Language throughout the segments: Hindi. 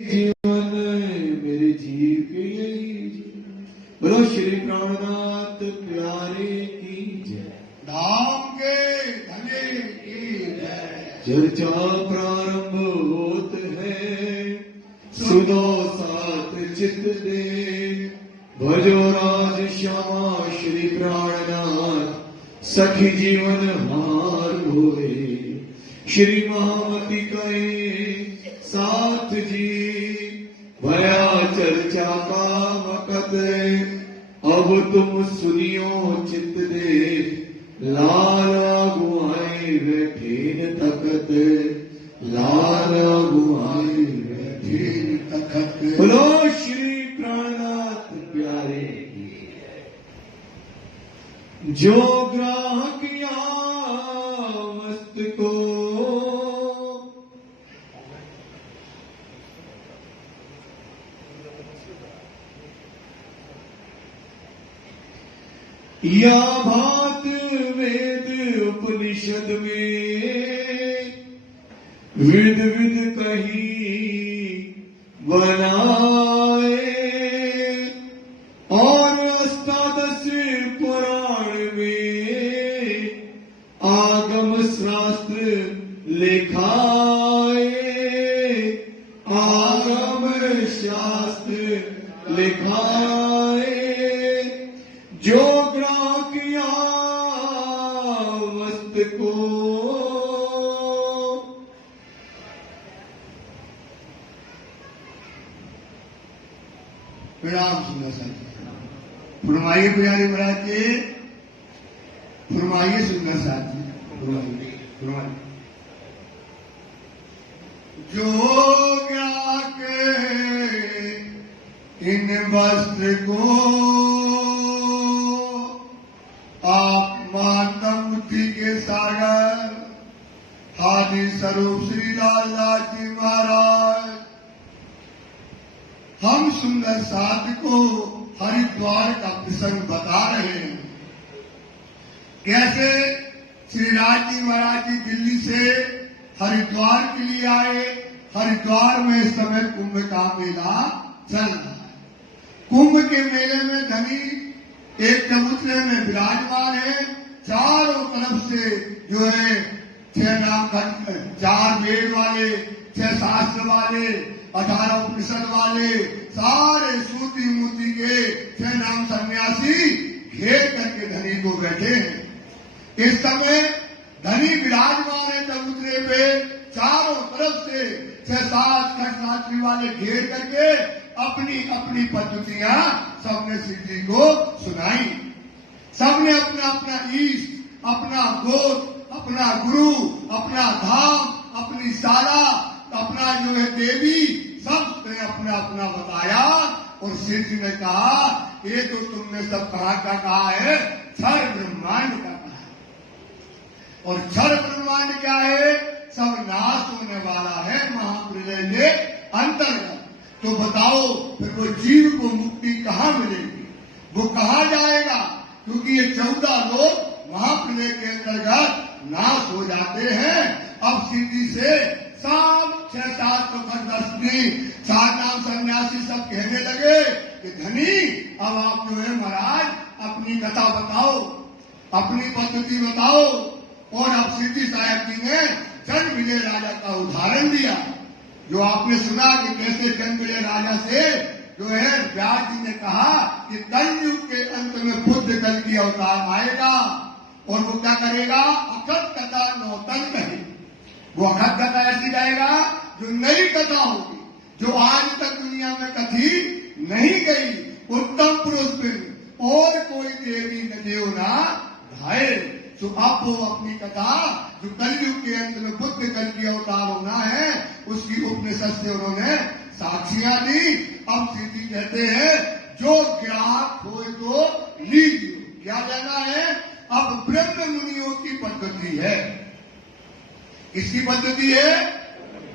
जीवन मेरे जीव के बोलो श्री प्राणनाथ प्यारे की जय। धाम के धने की जय। चर्चा प्रारंभ होत है, सुनो सात चित दे, भजो राज श्यामा श्री प्राणनाथ, सखी जीवन हार होए। श्री महामती कहे साथ जी, भया चर्चा का वक़्त, अब तुम सुनियो चित दे, लाल गुआए बैठे तखत, लाल गुआए बैठे तखत। बोलो श्री प्राणनाथ प्यारे की। जो ग्राहक या मस्त को या भात वेद उपनिषद में विद विद कही बनाए, और अष्टादश पुराण में आगम शास्त्र लिखाए, आगम शास्त्र लिखाए। जो ग्राहकिया वस्त को प्रणाम सुना साथी, फरमाइए प्यारे महाराज जी, फरमाइए सुंदर साथी, फरमाइए। जो ग्राहक इन वस्त्र को आप महात्मुक्ति के सागर आदि स्वरूप श्री लाल जी महाराज, हम सुंदर साथ को हरिद्वार का प्रसंग बता रहे हैं। कैसे श्री राज जी महाराज जी दिल्ली से हरिद्वार के लिए आए। हरिद्वार में इस समय कुंभ का मेला चल रहा है। कुंभ के मेले में धनी एक चबूतरे में विराजमान है। चारों तरफ से जो है 6 नाम खंड, 4 वेद वाले, 6 शास्त्र वाले, 18 उपनिषद वाले, सारे सूती मूर्ति के 6 नाम सन्यासी घेर करके धनी को बैठे हैं। इस समय धनी विराजमान है चबूतरे पे। चारों तरफ से 6-7 शास्त्री वाले घेर करके अपनी अपनी पद्धतियां सबने श्री जी को सुनाई। सबने अपना अपना ईष्ट, अपना गोत्र, अपना गुरु, अपना धाम, अपनी शाला, अपना जो है देवी, सबने अपना अपना बताया। और श्री जी ने कहा, ये तो तुमने सब कहा का कहा है, क्षर ब्रह्मांड का कहा है। और क्षर ब्रह्मांड क्या है? सब नाश होने वाला है महाप्रलय के अंतर्गत। तो बताओ फिर वो जीव को मुक्ति कहाँ मिलेगी, वो कहाँ जाएगा? क्योंकि ये 14 लोग महाप्रलय के अंतर्गत नाश हो जाते हैं। अब सीधी से सब 6-7 दशमी 4 नाम सन्यासी सब कहने लगे कि धनी अब आप जो है महाराज अपनी कथा बताओ, अपनी पद्धति बताओ। और अब सिद्धि साहब जी ने जन्मविजय राजा का उदाहरण दिया। जो आपने सुना कि कैसे जन्मविजय राजा से जो है व्यास जी ने कहा कि कलयुग के अंत में बुद्ध कल की अवतार आएगा और वो क्या करेगा? अखत कथा नौतन कहे। वो अखत कथा ऐसी गाएगा जो नई कथा होगी, जो आज तक दुनिया में कथी नहीं गई। उत्तम पुरुष फिल्म और कोई देवी न देव ना धाये। तो अब वो अपनी कथा जो कलयुग के अंत में बुद्ध कल की अवतार होना है, उसकी उपनिषद से उन्होंने साक्षियां दी। अब सीधी कहते हैं जो ग्राहक हो तो लीजिए। क्या लेना है? अब ब्रह्म मुनियों की पद्धति है। किसकी पद्धति है?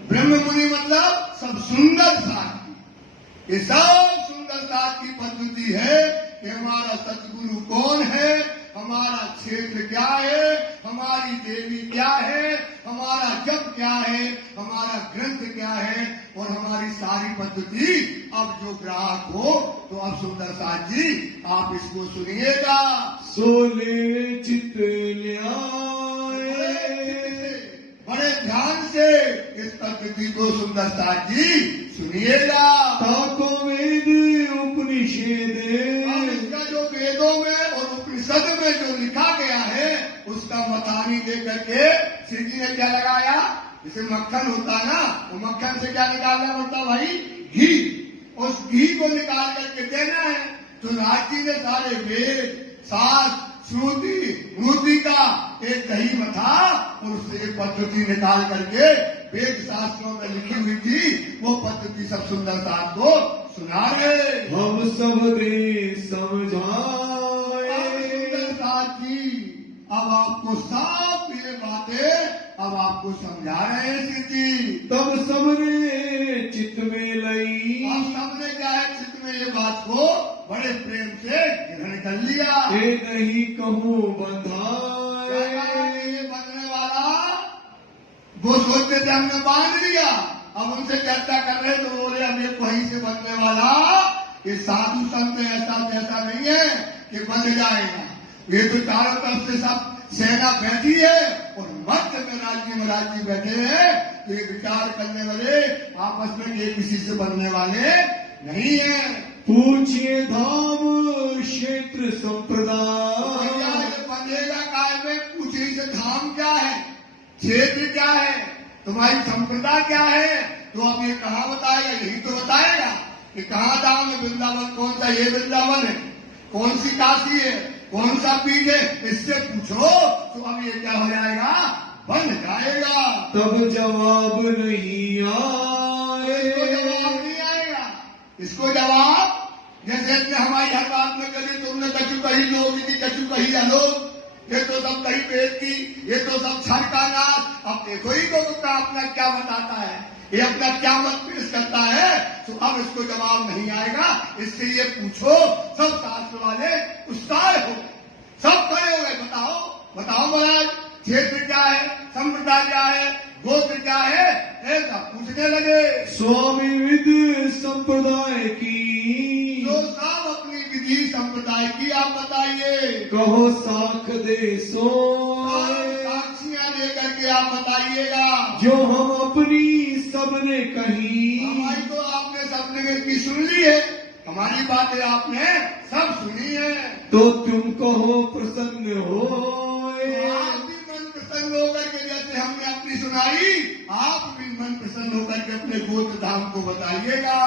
ब्रह्म मुनि मतलब सब सुंदर साथ की। ये सब सुंदर साथ की पद्धति है कि हमारा सतगुरु कौन है, हमारा क्षेत्र क्या है, हमारी देवी क्या है, हमारा जप क्या है, हमारा ग्रंथ क्या है, और हमारी सारी पद्धति। अब जो ग्राहक हो तो अब सुंदर साथ जी आप इसको सुनिएगा। सोले चित ल्याए, बड़े ध्यान से इस पद्धति को सुंदर साथ जी सुनिएगा। ताको वेद उपनिषेद, अब इसका जो वेदों में और उपनिषद में जो लिखा गया है उसका मतानी दे करके श्री जी ने क्या लगाया, जैसे मक्खन होता ना, वो मक्खन से क्या निकालना पड़ता भाई, घी। उस घी को निकाल करके देना है। तो राज जी ने सारे वेद, शास्त्र, श्रुति, स्मृति का एक दही मथा और उससे एक पद्धति निकाल करके वेद शास्त्रों में लिखी हुई थी वो पद्धति सब सुंदर साथ को सुना रहे। हम सब दे समझाए। सुंदर साथ जी अब आपको सब ये बातें अब आपको समझा रहे हैं श्री जी। तब सबने चित्त में लई, अब सबने क्या है चित्त में ये बात को बड़े प्रेम से ग्रहण कर लिया। ये नहीं कहूँ क्या बंधाए। कहा कि ये बनने वाला, वो सोचते थे हमने बांध लिया, अब उनसे चर्चा कर रहे तो बोले अब ये वहीं से बनने वाला, ये साधु संत ऐसा वैसा नहीं है कि बन जाएगा। ये तो चारों तरफ से सब सेना बैठी है और मध्य में राजी महाराज जी बैठे हैं। तो ये विचार करने वाले आपस में ये किसी से बनने वाले नहीं है। पूछिए धाम क्षेत्र संप्रदाय, भैया ये बनेगा काय में, पूछिए से धाम क्या है, क्षेत्र क्या है, तुम्हारी संप्रदाय क्या है। तो अब ये कहाँ बताएगा, यही तो बताएगा कि कहाँ धाम है, वृंदावन कौन सा, ये वृंदावन है, कौन सी काशी है, कौन सा पीठ है, इससे पूछो तो अब ये क्या हो जाएगा, बन जाएगा। तब जवाब नहीं आए। इसको जवाब नहीं आएगा, इसको जवाब जैसे कि हमारी हर बात में कभी तुमने कछु कही लोग की, कछु कही अलोक, ये तो सब कही पेट की, ये तो सब क्षण का नाश। अब देखो ही तो अपना क्या बताता है, ये अपना क्या मत पेश करता है। तो अब इसको जवाब नहीं आएगा, इससे ये पूछो। सब शास्त्र वाले उत्साह हो, सब खड़े हुए, बताओ बताओ महाराज क्षेत्र क्या है, संप्रदाय क्या है, गोत्र क्या है, ऐसा पूछने लगे। स्वामी विद संप्रदाय की, जो सब अपनी विधि संप्रदाय की आप बताइए। कहो साख दे सो, साक्षियां लेकर के आप बताइएगा। जो हम अपनी सबने कही। हमारी तो आपने सबने की सुन ली है, हमारी बातें आपने सब सुनी है। तो तुम कहो प्रसन्न हो, आप भी मन प्रसन्न होकर के जैसे हमने अपनी सुनाई, आप भी मन प्रसन्न होकर के अपने गोत्र धाम को बताइएगा।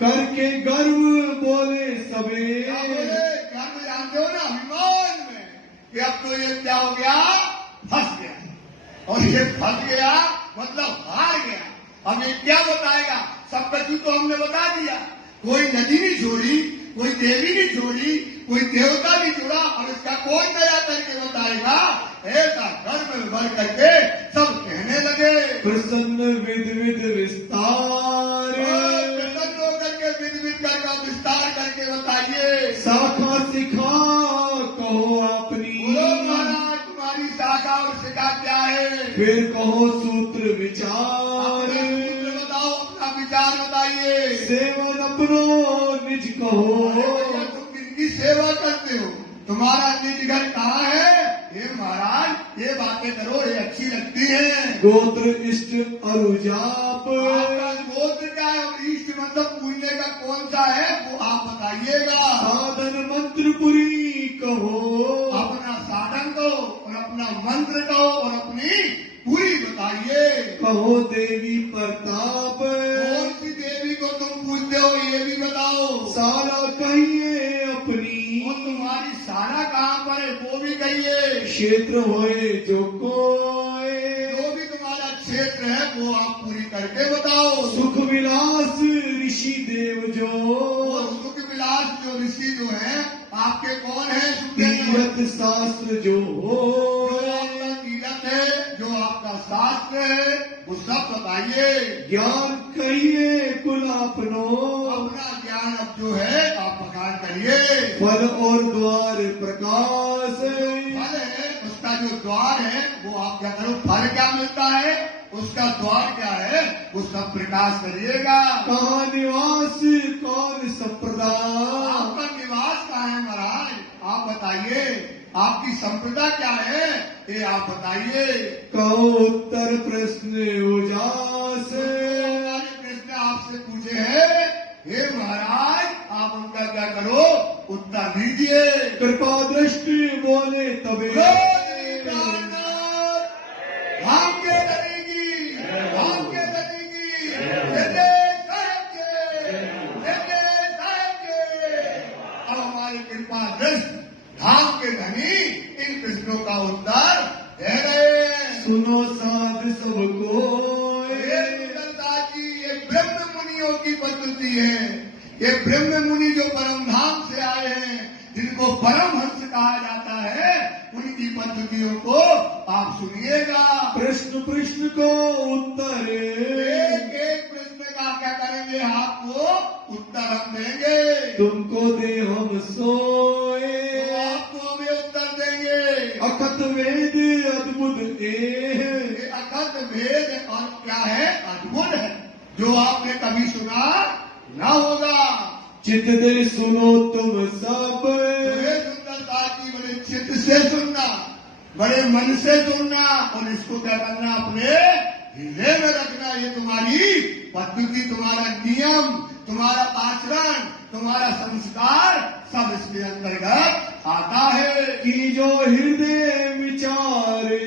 करके गर्व बोले सबे, क्या बोले, क्या तो जानते हो ना, अभिमान में कि अब तो ये क्या हो गया, फंस गया, और ये फंस गया मतलब हार गया। अब ये क्या बताएगा, सब कछु तो हमने बता दिया, कोई नदी नहीं छोड़ी, कोई देवी नहीं छोड़ी, कोई देवता नहीं छोड़ा, और इसका कौन दया करके बताएगा। ऐसा घर में भर करके सब कहने लगे। प्रसन्न विद विद विस्तार, प्रसन्न होकर के विध विध कर विस्तार करके बताइए। शाखा सिखा कहो अपनी, बोलो महाराज तुम्हारी शाखा और शिखा क्या है। फिर कहो सूत्र विचार, सूत्र बताओ, अपना विचार बताइए। सेवन अपनो निज कहो, तुम किनकी सेवा करते हो, तुम्हारा निज घर कहाँ है। हे महाराज ये बातें करो, ये अच्छी लगती है। गोत्र इष्ट अरुजाप, आपका गोत्र क्या है और इष्ट मतलब पूजने का कौन सा है वो आप बताइएगा। साधन मंत्र पुरी कहो, अपना साधन कहो और अपना मंत्र कहो और अपनी पूरी बताइए। कहो देवी प्रताप, कौन सी देवी को तुम पूजते हो ये भी बताओ। सारा कहिए अपनी, और तुम्हारी सारा कहाँ पर है वो भी कहिए। क्षेत्र होए जो कोय, जो भी तुम्हारा क्षेत्र है वो आप पूरी करके बताओ। सुख विलास ऋषि देव जो, और सुख विलास जो ऋषि जो है आपके कौन है, तीरथ शास्त्र जो हो, जो आपका तीरथ है, जो आपका शास्त्र है वो सब बताइए। ज्ञान कहिए कुल अपनो, अपना ज्ञान अब जो है आप बखान करिए। फल और द्वार प्रकाश, फल है उसका उसका जो द्वार है वो आप क्या करो, फल क्या मिलता है, उसका द्वार क्या है, वो सब प्रकाश करिएगा। कहाँ निवास कौन संप्रदा, आपका निवास कहाँ है महाराज, आप बताइए, आपकी संप्रदा क्या है, ये आप बताइए। कहो उत्तर प्रश्न उजास, हमारे कृष्ण आपसे पूछे हैं, हे महाराज आप उनका क्या करो, उत्तर दीजिए। कृपा दृष्टि बोले तबे, हम के धरेगी, हम के धरेगी, अब हमारी कृपा दृष्टि धाम के धनी इन प्रश्नों का उत्तर दे रहे हैं। सुनो साध सबको, ये ब्रह्म मुनियों की पद्धति है। ये ब्रह्म मुनि जो परम धाम से आए हैं, जिनको परमहंस कहा जाता है, उनकी पद्धतियों को आप सुनिएगा। प्रश्न प्रश्न को उत्तर, एक एक प्रश्न का क्या करेंगे, आपको उत्तर हम देंगे। तुमको दे हम सोए, तो आपको हमें उत्तर देंगे। अखत वेद अद्भुत ये अखंड भेद और क्या है, अद्भुत है, जो आपने कभी सुना ना होगा। चित दे सुनो तुम सब, बड़े सुंदर साथी, बड़े चित्त से सुनना, बड़े मन से सुनना, और इसको क्या करना, अपने हृदय में रखना। ये तुम्हारी पद्धति, तुम्हारा नियम, तुम्हारा आचरण, तुम्हारा संस्कार सब इसके अंतर्गत आता है। कि जो हृदय विचारे,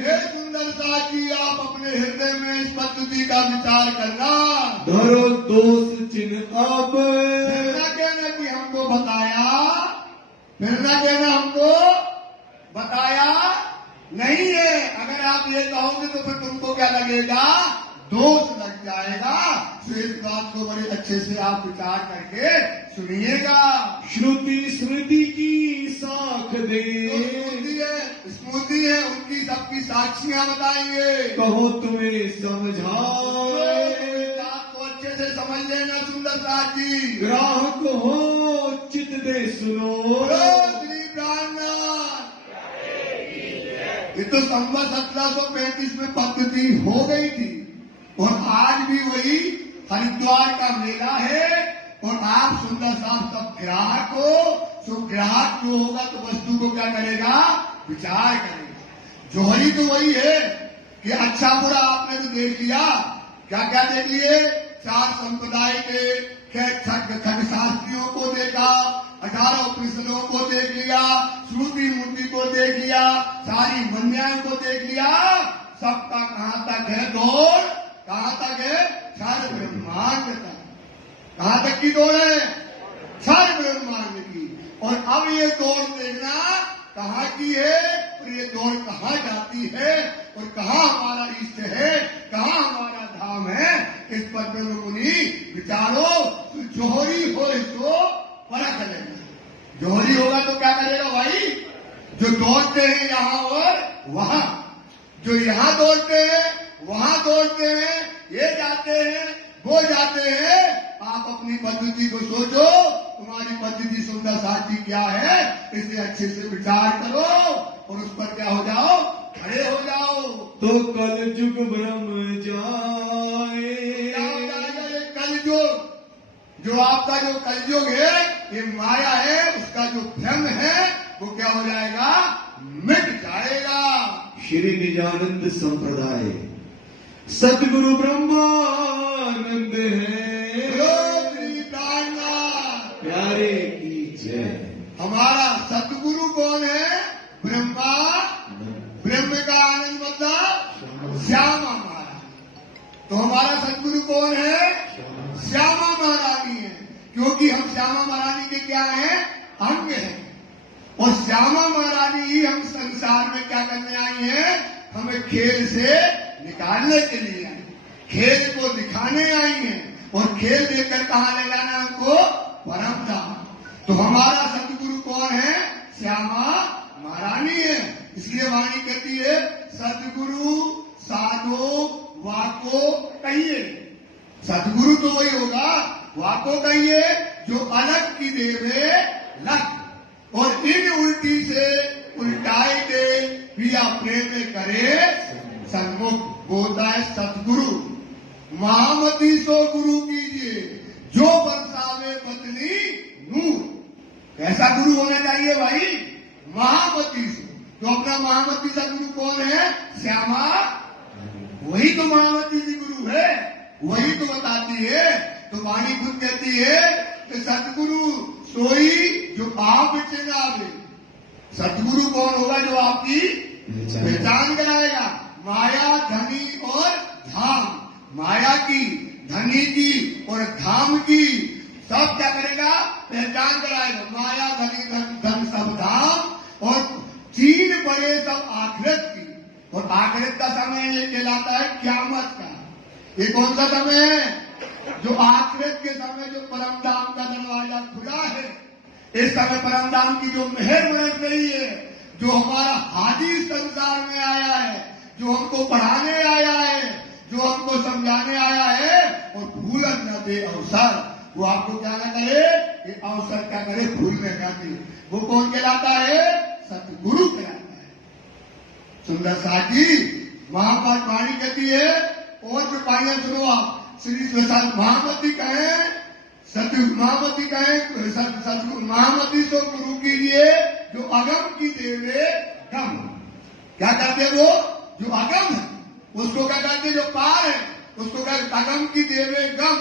हे सुंदर साथी, आप अपने हृदय में इस पद्धति का विचार करना। धरो दोष चिन्ह अब, फिर न कहना कि हमको बताया, फिर न कहना हमको बताया नहीं है। अगर आप ये कहोगे तो फिर तुमको क्या लगेगा, दोष लग जाएगा। तो इस बात को बड़े अच्छे से आप विचार करके सुनिएगा। श्रुति स्मृति की साख दे, स्मृति है उनकी सबकी साक्षियां बताएंगे। कहो तुम्हें समझाए, बात को अच्छे से समझ लेना सुंदर साथी। ग्राहक हो चित दे सुनो, श्री प्राणनाथ, ये तो संवत 1735 में पद्धति हो गई थी, और आज भी वही हरिद्वार का मेला है। और आप सुंदर साहब सब ग्राहक हो, तो ग्राहक जो होगा तो वस्तु को क्या करेगा, विचार करेगा। जोहरी तो वही है कि अच्छा बुरा आपने तो देख लिया, क्या क्या देख लिए, 4 संप्रदाय के खगशास्त्रियों को देखा, 18 उपनिषदों को देख लिया, श्रुति मूर्ति को देख लिया, सारी मन्याओं को देख लिया। सबका कहां तक है दौड़, कहां तक है, सारे ब्रह्मांड तक। कहां तक की दौड़ है, सारे ब्रह्मांड की। और अब ये दौड़ देखना कहां की है, और ये दौड़ कहां जाती है, और कहां हमारा इष्ट है, कहां हमारा धाम है, इस पर में मुनि विचारो। तो जोहरी हो इसको परख लेना। जोहरी होगा तो क्या करेगा भाई, जो दौड़ते हैं यहां और वहां, जो यहां दौड़ते हैं वहां दौड़ते हैं, ये जाते हैं वो जाते हैं। आप अपनी पद्धति को सोचो, तुम्हारी पद्धति सुंदर साथी क्या है, इसे अच्छे से विचार करो, और उस पर क्या हो जाओ, खड़े हो जाओ। तो कल युग ब्रह्म जाए, क्या हो जाएगा ये कलयुग, जो आपका जो कलयुग है, ये माया है, उसका जो भ्रम है वो क्या हो जाएगा, मिट जाएगा। श्री निजानंद संप्रदाय सदगुरु ब्रह्मानंद है, श्री प्राणनाथ, प्यारे की जय। हमारा सतगुरु कौन है, ब्रह्मा, ब्रह्म का आनंद मतलब श्यामा महारानी। तो हमारा सतगुरु कौन है, श्यामा महारानी है, क्योंकि हम श्यामा महारानी के क्या हैं, अंग हैं। और श्यामा महारानी ही हम संसार में क्या करने आई हैं, हमें खेल से निकालने के लिए आई, खेल को दिखाने आई हैं, और खेल देकर कहां ले जाना हमको, परम धाम। तो हमारा सतगुरु कौन है, श्यामा महारानी है। इसलिए वाणी कहती है, सतगुरु साधो वाको कहिए। सतगुरु तो वही होगा, वाको कहिए जो अलग की देवे लग, और इन उल्टी से उल्टाई दे, पिया प्रेम करे सन्मुख। बोलता है सतगुरु महामती सो गुरु कीजिए, जो बरसावे बदली नूर। कैसा गुरु होना चाहिए भाई? महामती से। तो अपना महामती सा गुरु कौन है? श्यामा। वही तो महामती जी गुरु है, वही तो बताती है। तो वाणी खुद कहती है कि सतगुरु सोई जो आप चिनावे। सतगुरु कौन होगा? जो आपकी पहचान कराएगा। माया, धनी और धाम। माया की, धनी की और धाम की सब क्या करेगा? पहचान कराएगा। माया, धनी, धन सब धाम और चीन पड़े सब आखिरत की। और आखिरत का समय ये कहलाता है क़यामत का। ये कौन सा समय है? जो आखिरत के समय जो परम धाम का दरवाजा खुला है। इस समय परम धाम की जो मेहर बरस रही है, जो हमारा हाजी संसार में आया है, जो हमको पढ़ाने आया है, जो हमको समझाने आया है, और भूलन न दे अवसर। वो आपको क्या न करे? ये अवसर क्या करे? भूलने का दे। वो कौन कहलाता है? सतगुरु कहलाता है। सुंदर साथी महापाठ वाणी कहती है, और जो पाइया सुनो आप, श्री सत महामती कहे, सतगुरु महामती कहे, सतगुरु महामती तो गुरु कीजिए, जो अगम की देवे गम। क्या कहते हैं वो? जो अगम है उसको क्या कहते हैं? जो पार है उसको कहते अगम की देवे गम।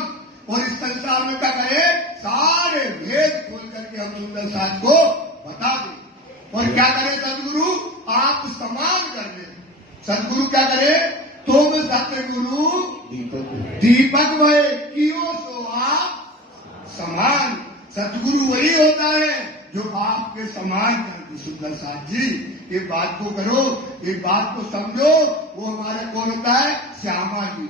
और इस संसार में क्या करे? सारे भेद खोल करके हम सुंदर साथ को बता दें। और क्या करे सतगुरु? आप समान कर दे। सतगुरु क्या करे? तुम सतगुरु दीपक भय कियो सो आप समान। सतगुरु वही होता है जो आपके समान करते। सुंदर साथ जी ये बात को करो, ये बात को समझो। वो हमारे कौन होता है? श्यामा जी।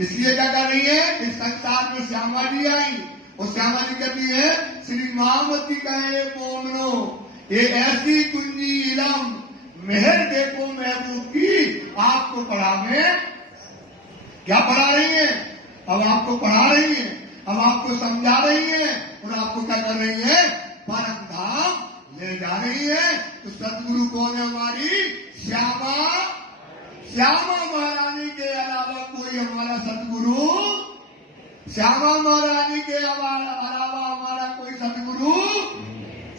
इसलिए क्या कर रही है? इस संसार में श्यामा जी आई, और श्यामा जी कहती है श्री महामती कहे मोमनो, ये ऐसी कुंजी इलम मेहर देखो महबूब की। आपको पढ़ावे, क्या पढ़ा रही है? अब आपको पढ़ा रही है, अब आपको समझा रही है, और आपको क्या कर रही है? परम धाम ले जा रही है। तो सतगुरु कौन है? हमारी श्यामा। श्यामा महारानी के अलावा कोई हमारा सतगुरु, श्यामा महारानी के अलावा हमारा कोई सतगुरु।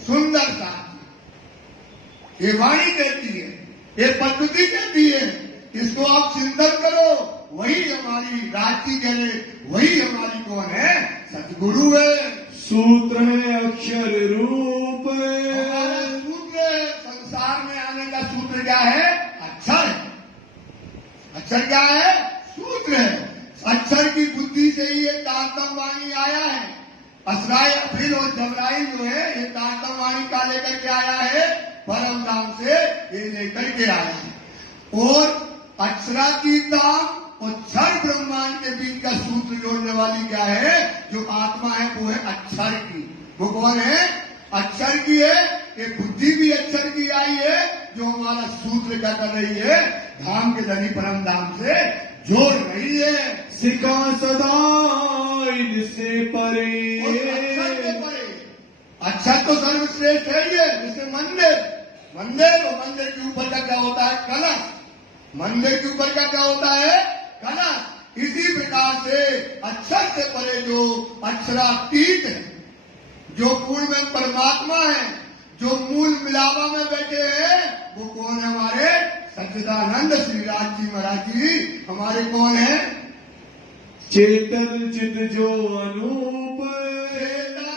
सुंदर सा ये वाणी कहती है, ये पद्धति कहती है, इसको आप चिंतन करो। वही हमारी राजी करे, वही हमारी कौन है? सतगुरु है। सूत्र है अक्षर रूप हमारा सूत्र है। संसार में आने का सूत्र क्या है? अक्षर है। अक्षर क्या है? सूत्र है। अक्षर की बुद्धि से ही ये तारतम वाणी आया है। असराय अफिल और जबराइल जो है, ये तारतम वाणी का लेकर के आया है, परम धाम से ये लेकर के आया है। और अक्षरातीताम और क्षर ब्रह्मांड के बीच का सूत्र जोड़ने वाली क्या है? जो आत्मा है वो है अक्षर की। वो कौन है? अक्षर की है। ये बुद्धि भी अक्षर की आई है, जो हमारा सूत्र क्या कर रही है? धाम के धनी परम धाम से जोड़ रही है। सिका सदा इनसे परे। अक्षर के परे। अक्षर तो सर्वश्रेष्ठ है ये। जैसे मंदिर, मंदिर और मंदिर के ऊपर का क्या होता है? कलश। मंदिर के ऊपर का क्या होता है? कलश। इसी प्रकार से अक्षर से परे जो अक्षरातीत है, जो पूर्ण में परमात्मा है, जो मूल मिलावा में बैठे हैं, वो कौन है? हमारे सच्चिदानंद श्री राज जी महाराज जी हमारे कौन है? चेतन चित जो अनूप। चेतन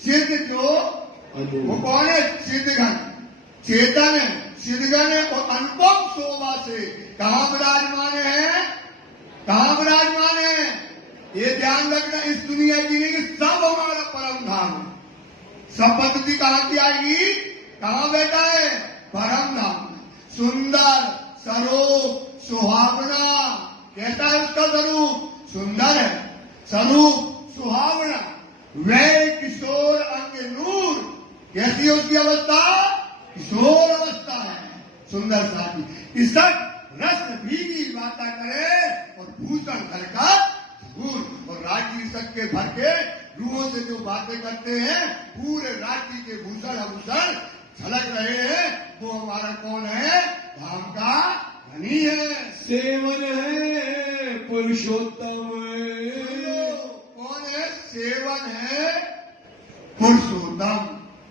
सिद्ध जो अनूप। वो कौन है? सिद्धगण। चेतन है, सिद्धगण है, और अनुपम शोभा से कहाँ विराजमान है? कहाँ विराजमान है? ये ध्यान रखना, इस दुनिया की नहीं, सब हमारा परम धाम है। सब पद्धति कहाँ की आएगी? कहाँ बैठा है? परम धाम। सुंदर स्वरूप सुहावना। कैसा है उसका स्वरूप? सुंदर है, स्वरूप सुहावना। वह किशोर अंग नूर। कैसी है उसकी अवस्था? किशोर अवस्था है। सुंदर साथी इसक रस भीगी बाता करे, और भूषण घर का दूर। और राज्य इसक के भर के रूहों से जो बातें करते हैं, पूरे राज्य के भूषण आभूषण झलक रहे हैं वो हमारा कौन है? धाम का धनी है। सेवन है पुरुषोत्तम। कौन है? सेवन है पुरुषोत्तम,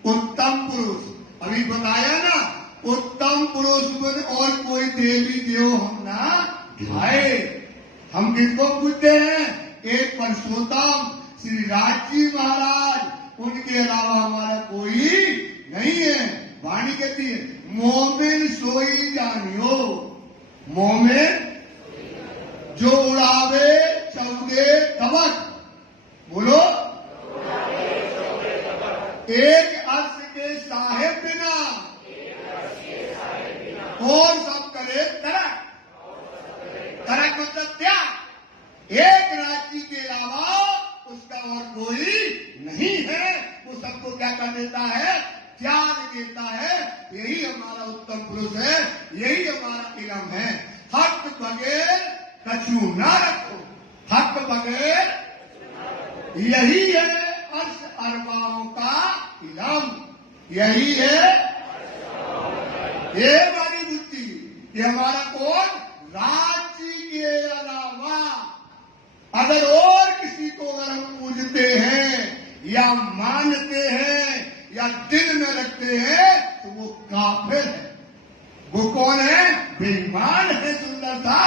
उत्तम पुरुष। अभी बताया ना, उत्तम पुरुष में और कोई देवी देव हम ना आए। हम किसको पूछते हैं? एक पुरुषोत्तम श्री राजी महाराज, उनके अलावा हमारा कोई नहीं है। वाणी कहती है मोमिन सोई जानियो, मोमिन जो उड़ावे चौदे तबक। बोलो, एक अर्श के साहेब बिना और सब करे तरक। तरक मतलब त्याग। एक राज्य के अलावा उसका और कोई नहीं है। वो सबको क्या कर देता है? त्याग देता है। यही हमारा उत्तम पुरुष है, यही हमारा इलम है। हक बगैर कछु ना रखो, हक बगैर, यही है अर्श अरबाओं का इलम, यही है। ये हमारी बुद्धि, ये हमारा कौन? राज्य के अलावा अगर और किसी को अगर हम पूजते हैं या मानते हैं या दिल में रखते हैं तो वो काफिर है। वो कौन है? बेईमान है। सुंदर सा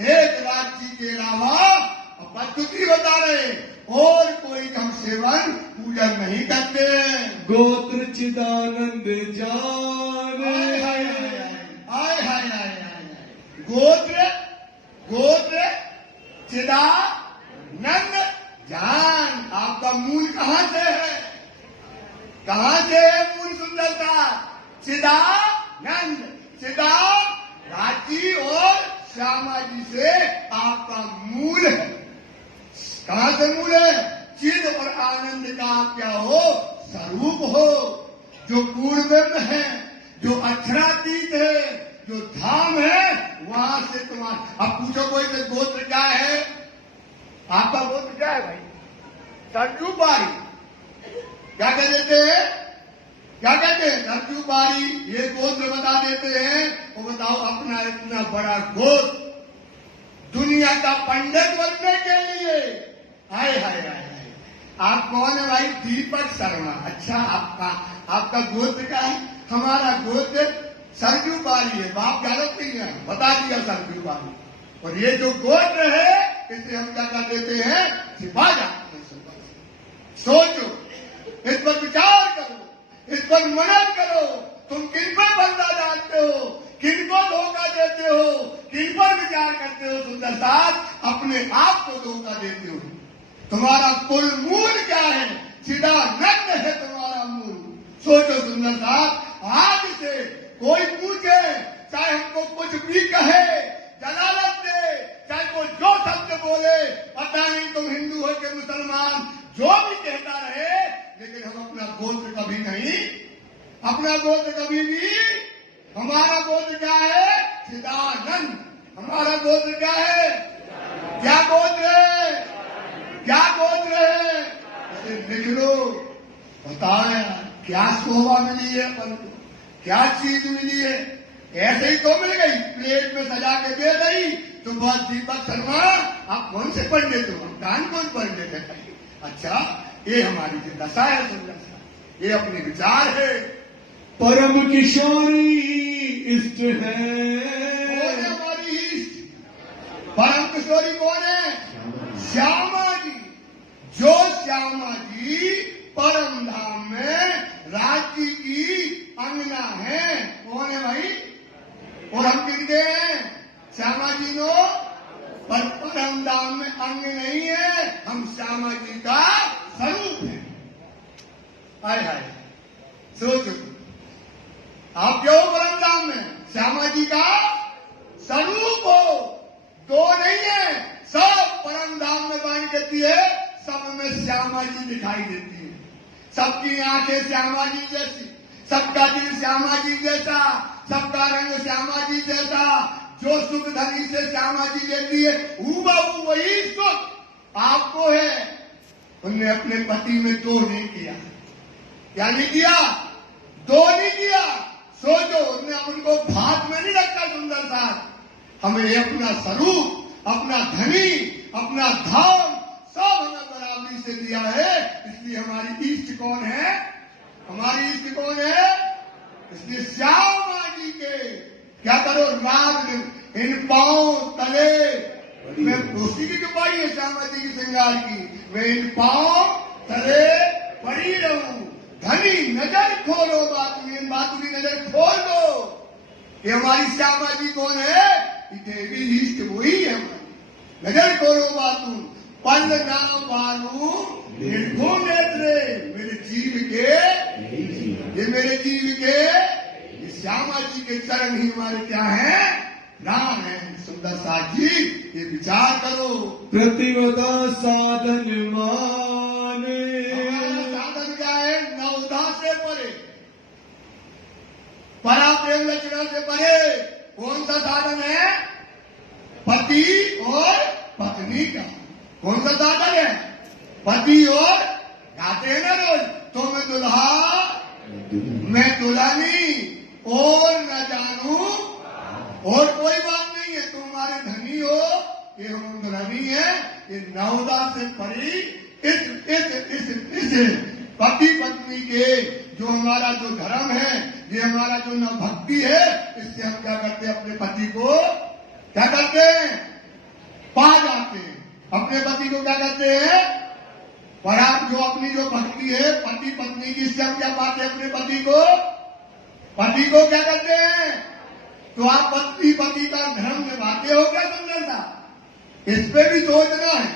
एक राज्य के अलावा पद्धति बता रहे और कोई हम सेवन पूजन नहीं करते। गोत्र चिदानंद जान। हाय हाय हाय हाय। गोत्र, गोत्र चिदानंद जान। आपका मूल कहां से है? कहां से है मूल? सुंदरता चिदानंद, चिदा राजी और श्यामा जी से आपका मूल है। कहां से मूल है? चिद और आनंद का आप क्या हो? स्वरूप हो, जो पूर्ण है, जो अक्षरातीत है, जो धाम है, वहां से तुम्हारा। अब पूछो कोई से गोत्र क्या है? आपका गोत्र क्या है भाई? सरजू बारी। क्या कह देते हैं? क्या कहते हैं? सरजू बारी। ये गोत्र बता देते हैं। वो बताओ अपना इतना बड़ा गोत्र दुनिया का पंडित बनने के लिए। हाय हाय हाय। आप कौन है भाई? दीपक शर्मा। अच्छा, आपका गोत्र क्या है? हमारा गोत्र सरजू बारी है। बाप जानते ही है, बता दिया सरजू बारी। और ये जो गोत्र है इसे हम क्या कर देते हैं? छिपा जाते हैं। सोचो, इस पर विचार करो, इस पर मनन करो। तुम किन पर बंदा डालते हो, किनको धोखा देते हो, किन पर विचार करते हो? सुंदर साथ अपने आप को धोखा देते हो। तुम्हारा कुल मूल क्या है? चिदानंद है तुम्हारा मूल। सोचो सुंदर साथ, आज से कोई पूछे, चाहे हमको कुछ भी कहे, जलालत दे, चाहे वो जो शब्द बोले, पता नहीं तुम हिंदू हो के मुसलमान, जो भी कहता रहे, लेकिन हम अपना गोत्र कभी नहीं, अपना गोत्र कभी भी। हमारा गोत्र क्या है? चिदानंद। हमारा गोत्र क्या है? क्या गोत्र है? क्या गोत्र है? इसे लिख लो। बताओ यार, क्या शोभा मिली है अपन को, क्या चीज मिली है? ऐसे ही तो मिल गई, प्लेट में सजा के दे गई। तो बस दीपक शर्मा आप कौन से पंडित हो? कान कौन पंडित है? अच्छा, ये हमारी जो दशा है सुंदर सा, ये अपने विचार है। परम किशोरी इष्ट है। कौन है हमारी इष्ट? परम किशोरी कौन है? श्यामा जी। जो श्यामा जी परम धाम में राज्य की अंगना है। कौन है भाई? और हम किनके हैं? श्यामा जी नो। पर परम धाम में अंग नहीं है, हम श्यामा जी का स्वरूप है। हाय हाय, सोचो, आप क्यों परम धाम में? श्यामा जी का स्वरूप हो। दो नहीं है, सब परम धाम में बानी कहती है, सब में श्यामा जी दिखाई देती है। सबकी आंखें श्यामा जी जैसी, सबका दिल श्यामा जी जैसा, सबका रंग श्यामा जी जैसा। जो सुख धनी से श्यामा जी लेती है, हूबहू वही सुख आपको है। उनने अपने पति में दो नहीं किया। क्या नहीं किया? तो नहीं किया। सोचो, उन्हें उनको भाग में नहीं रखा सुंदर साथ। हमें अपना स्वरूप, अपना धनी, अपना धाम सब हमें बराबरी से दिया है। इसलिए हमारी इष्ट कौन है? हमारी इष्ट कौन है? इसलिए श्यामा जी के क्या करो, राग इन पांव तले मैं उसी की कृपाई है श्यामा जी की श्रृंगार की। मैं इन पांव तले पड़ी रहूं। धनी नजर खोलो, बातों की नजर खोल दो कि हमारी श्यामा जी कौन है? देवी इष्ट वही है हमारी। नजर खोलो बातू पल नाम बानू निर्भो नेत्रे। मेरे जीव के, ये मेरे जीव के, ये श्यामा जी के चरण ही हमारे क्या है? प्राण है। सुंदर साथ जी ये विचार करो। प्रतिवता साधन माने, हमारा साधन क्या है? नवधा से परे, परा प्रेम लक्षणा से परे कौन सा साधन है? पति और पत्नी का। कौन सा साधन है? पति और, गाते हैं ना रोज, तो मैं दुल्हा मैं दुल्हनी और न जानू और कोई बात नहीं है। तुम हमारे धनी हो, ये हम दुल्हनी है। ये नवदा से परी इस पति पत्नी के जो हमारा जो धर्म है, ये हमारा जो न भक्ति है, इससे हम क्या करते हैं? अपने पति को क्या करते हैं? पा जाते हैं। अपने पति को क्या करते हैं? पर आप जो अपनी जो भक्ति है पति पत्नी की, इससे हम क्या पाते हैं? अपने पति को, पति को क्या करते हैं? तो आप पति का धर्म निभाते हो क्या? सुंदर सा इस पे भी सोचना है,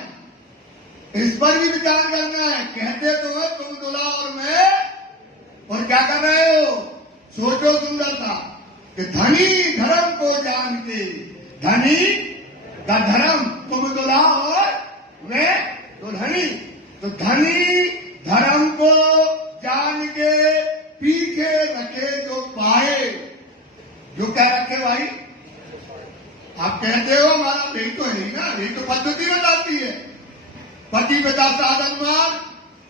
इस पर भी विचार करना है। कहते तो है तुम दुल्हा और मैं, और क्या कर रहे हो? सोचो सुंदरता कि धनी धर्म को जान के, धनी का धर्म, तुम दुल्हा और मैं दुल्हनी। तो धनी धर्म को जान के पीछे रखे जो पाए, जो क्या रखे भाई? आप कहते हो हमारा यही तो है ना, यही तो पद्धति बताती है। पति पिता साधन मार्ग,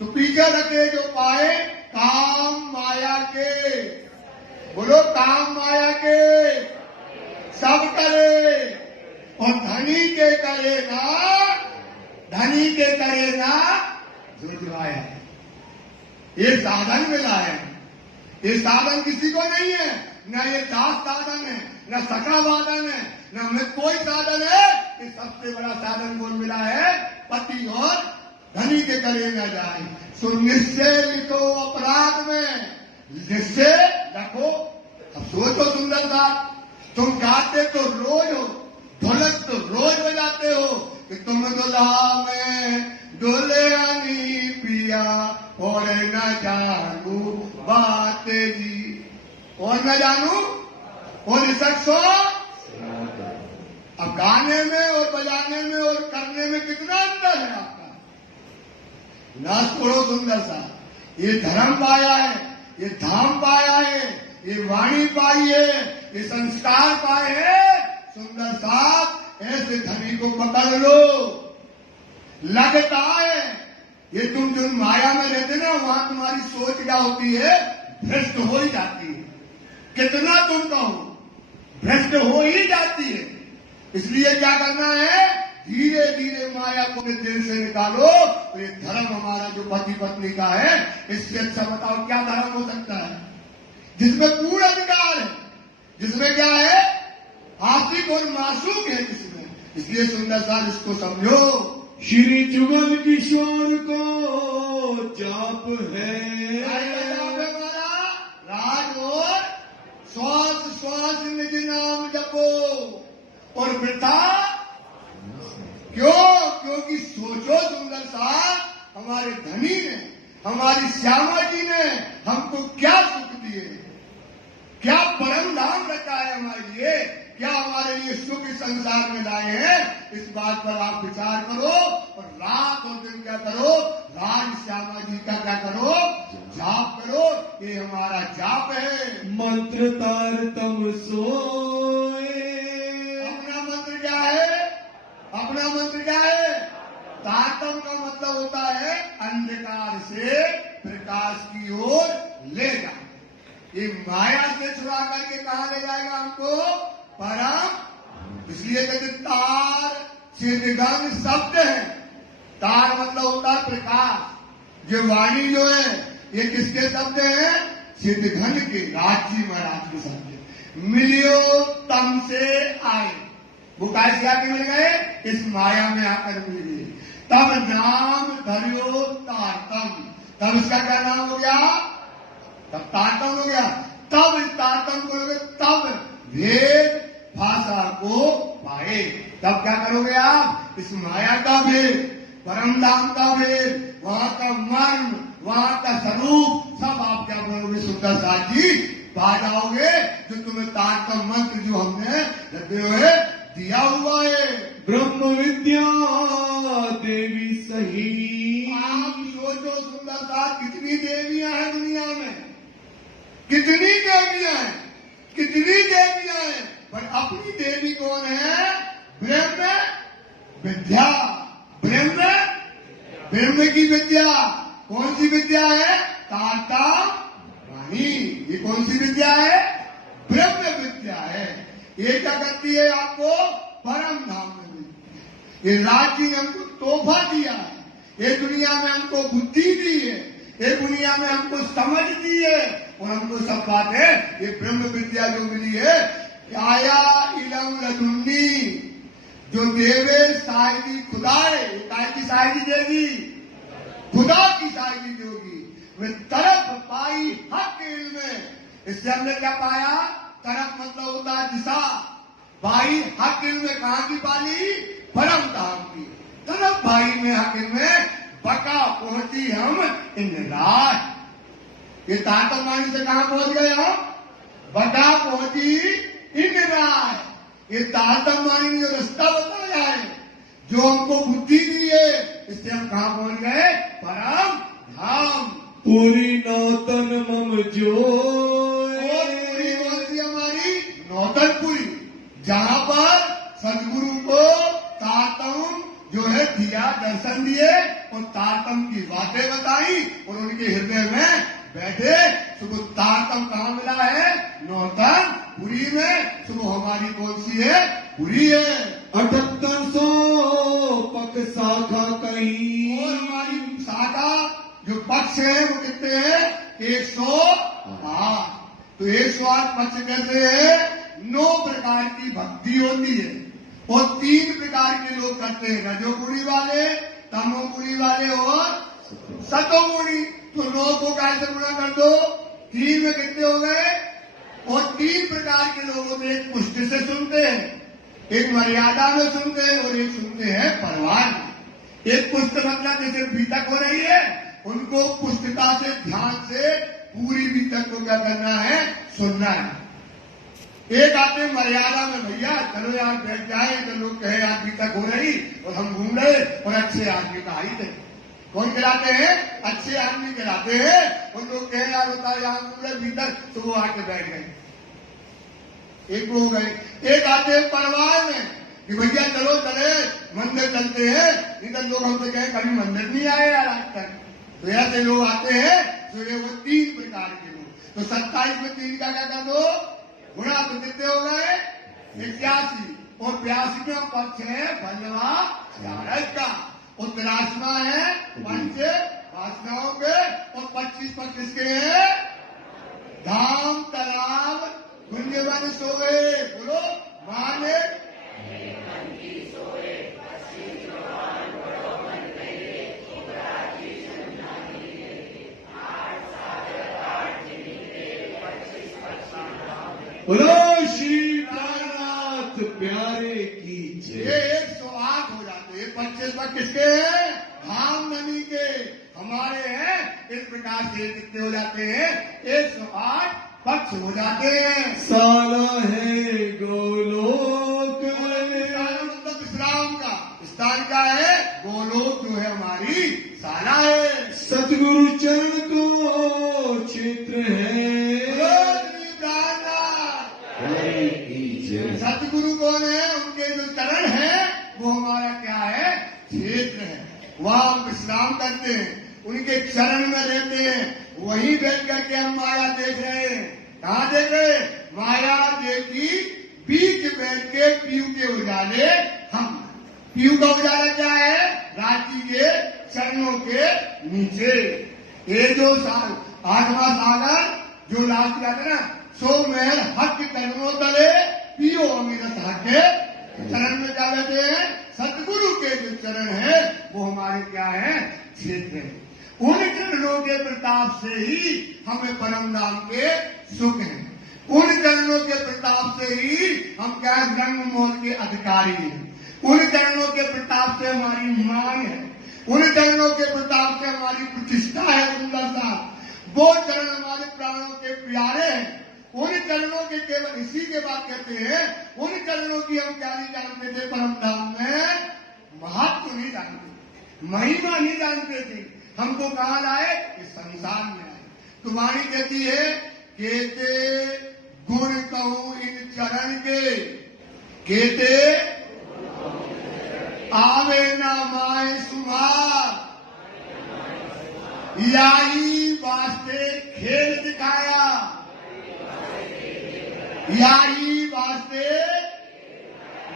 तो पीछे रखे जो पाए काम माया के। बोलो काम माया के सब करे, और धनी के करे ना, धनी के करे ना जो जुआया। ये साधन मिला है। ये साधन किसी को नहीं है, न ये दास साधन है, न सखा साधन है, न हमें कोई साधन है। ये सबसे बड़ा साधन कौन मिला है? पति और धनी के करे न जाए। सो निश्चय लिखो अपराध में, निश्चय रखो। अब सोचो सुंदर सा, तुम गाते तो रोज हो, ढोलक तो रोज बजाते हो कि तुम दुल्हा में दुल्हनी पिया और न जानू बात जी, और न जानू और सो। अब गाने में और बजाने में और करने में कितना अंतर है आपका? ना छोड़ो सुंदर सा। ये धर्म पाया है, ये धाम पाया है, ये वाणी पाई है, ये संस्कार पाए हैं। सुंदर साथ ऐसे धनी को पकड़ लो। लगता है ये तुम जो माया में रहते ना, वहां तुम्हारी सोच क्या होती है? भ्रष्ट हो ही जाती है। कितना तुम कहो, भ्रष्ट हो ही जाती है। इसलिए क्या करना है? धीरे धीरे माया को अपने दिल से निकालो। तो ये धर्म हमारा जो पति पत्नी का है, इससे अच्छा बताओ क्या धर्म हो सकता है? जिसमें पूर्ण अधिकार है, जिसमें क्या है? आशिक और मासूक है जिसमें। इसलिए सुंदर साल इसको समझो। श्री जुगल किशोर को जाप है, हमारा राज और श्वास श्वास निज नाम जपो और वृथा क्यों? क्योंकि सोचो सुंदर साथ, हमारे धनी ने, हमारी श्यामा जी ने हमको क्या सुख दिए, क्या परम धाम रखा है हमारे लिए, क्या हमारे लिए सुख इस संसार में लाए हैं। इस बात पर आप विचार करो और रात और दिन क्या करो? राज श्यामा जी का क्या करो? जाप करो। ये हमारा जाप है। मंत्र तार तम सोए। अपना मंत्र क्या है? अपना मंत्र क्या है? तारतम का मतलब होता है अंधकार से प्रकाश की ओर ले जाना। ये माया से छुड़ा करके कहा ले जाएगा हमको? परम। इसलिए कहते तार चिदगन शब्द है। तार मतलब होता है प्रकाश। जो वाणी जो है ये किसके शब्द है? चिदघन के, राज जी महाराज के शब्द। मिलियो तम से आए, वो कैसे आके मिल गए? इस माया में आकर मिल गए। तब नाम धरियो तारतम, तब इसका क्या नाम हो गया? तब तारतम हो गया। तब इस तारतम को लोगे, तब भेद भाषा को पाए। तब क्या करोगे आप? इस माया का भेद, परम धाम का भेद, वहां का मर्म, वहां का स्वरूप सब आप क्या बोलोगे? सुंदर साथ जी पा जाओगे। जो तुम्हें तारतम मंत्र जो हमने रखे हुए दिया हुआ है, ब्रह्म विद्या देवी सही। आप सोचो सुंदर साथ, कितनी देवियां हैं दुनिया में, कितनी देवियां हैं, कितनी देवियां हैं, पर अपनी देवी कौन है? ब्रह्म विद्या। ब्रह्म, ब्रह्म की विद्या। कौन सी विद्या है? तारतम वाणी। ये कौन सी विद्या है? ब्रह्म विद्या है। ये क्या करती है? आपको परम धाम में मिलती है। ये राज्य ने हमको तोहफा दिया है। ये दुनिया में हमको बुद्धि दी है, ये दुनिया में हमको समझ दी है, और हमको सब बातें ये ब्रह्म विद्या जो मिली है। आया इलम लदुन्नी, जो देवे शायरी खुदाए, काय की शायरी देगी? खुदा की शायरी देगी। वे तरफ पाई हक के इल्म। इससे हमने क्या पाया? तरफ मतलब होता है दिशा, भाई हक इल्म में कहां की पाली? परम धाम की तरफ। भाई में हक इल्म में बका पहुंची हम इन राज। ये तारतम वाणी से कहां पहुंच गए हम? बका पहुंची इन राज। ये तारतम वाणी ने जो रास्ता बताया है, जो हमको बुद्धि दी है, इससे हम कहां पहुंच गए? परम धाम। पूरी नौतन मम जो, पूरी बोलती हमारी नौतनपुरी, जहां पर सदगुरु को तारतम जो है दिया, दर्शन दिए और तारतम की बातें बताई और उनके हृदय में बैठे। सुबह तारतम कहाँ मिला है? नौतनपुरी में। सुबह हमारी कौन सी है? पुरी है। 7800 पक शाखा कहीं, और हमारी शाखा जो पक्ष है वो कितने हैं? 108। तो 108 पक्ष कैसे है? 9 प्रकार की भक्ति होती है, और 3 प्रकार के लोग करते हैं, रजोगुणी वाले, तमोगुणी वाले और सतोगुणी। तो 9 को कैसे गुणा कर दो? 3 में कितने हो गए? और 3 प्रकार के लोग होते हैं। एक पुष्टि से सुनते हैं, एक मर्यादा में सुनते हैं, और एक सुनते हैं परवान में। एक पुष्ट मतलब जैसे बीतक हो रही है, उनको पुष्टता से, ध्यान से पूरी बीतक को क्या करना है? सुनना है। एक आते मर्यादा में, भैया चलो यार बैठ जाए, तो लोग कहे यार बीतक हो रही और हम घूम रहे, और अच्छे आदमी का ही थे। कौन कहलाते हैं? अच्छे आदमी कहलाते हैं। उन लोग कहे यार होता है यहाँ घूम रहे बीतक, तो वो आके बैठ गए, एक हो गए। एक आते हैं परिवार में कि भैया चलो चले मंदिर चलते हैं, इधर लोग हमसे कहे कभी मंदिर नहीं आए यार आज तक, तो ऐसे लोग आते हैं। तो ये वो 3 प्रकार के लोग। तो 27 में 3 का क्या कर दो? गुणा। तो कितने हो गए? 81। और 82 में पक्ष है बलवा चारज का, और 83वां है पंच वासनाओं के, और 25 पक्ष किसके हैं? धाम तालाब गुंजवन सोए। बोलो माने बोलो श्री प्राणनाथ प्यारे की ये जय। 108 हो जाते हैं। 25 पक्ष किसके हैं? धाम नदी के हमारे हैं। इस प्रकार से कितने हो जाते हैं? 108 पक्ष हो जाते हैं। साला है गोलोक में, मतलब विश्राम का स्थान का है? गोलोक जो है हमारी शाला है। सतगुरु चरण को क्षेत्र है। सतगुरु कौन है? उनके जो चरण है वो हमारा क्या है? क्षेत्र है। वहां हम विश्राम करते हैं, उनके चरण में रहते हैं, वहीं बैठ करके हम माया देख रहे हैं। कहाँ देख रहे? माया देखी बीच बैठ के पीयू के उजाले हम। पीयू का उजाला क्या है? रांची के चरणों के नीचे। ये जो आठवां सागर जो लास्ट का है ना, सो महल हक कर्मों तले पियो अमीरत हक है। चरण में क्या कहते हैं? सतगुरु के जो चरण है वो हमारे क्या है? क्षेत्र है। उन चरणों के प्रताप से ही हमें परम नाम के सुख है। उन चरणों के प्रताप से ही हम क्या है? रंग मोल के अधिकारी हैं। उन चरणों के प्रताप से हमारी मान है। उन चरणों के प्रताप से हमारी प्रतिष्ठा है सुंदर सा। वो चरण हमारे प्राणों के प्यारे हैं। उन चरणों के केवल इसी के बाद कहते हैं, उन चरणों की हम क्या नहीं जानते थे? परम धाम में महत्व नहीं जानते, महिमा नहीं जानते थे। हमको कहा लाए? इस संसार में आए। तो वाणी कहती है, कहते गुण कहूं इन चरण के, कहते आवे ना माए सुमार, याही वास्ते खेल दिखाया, याही वास्ते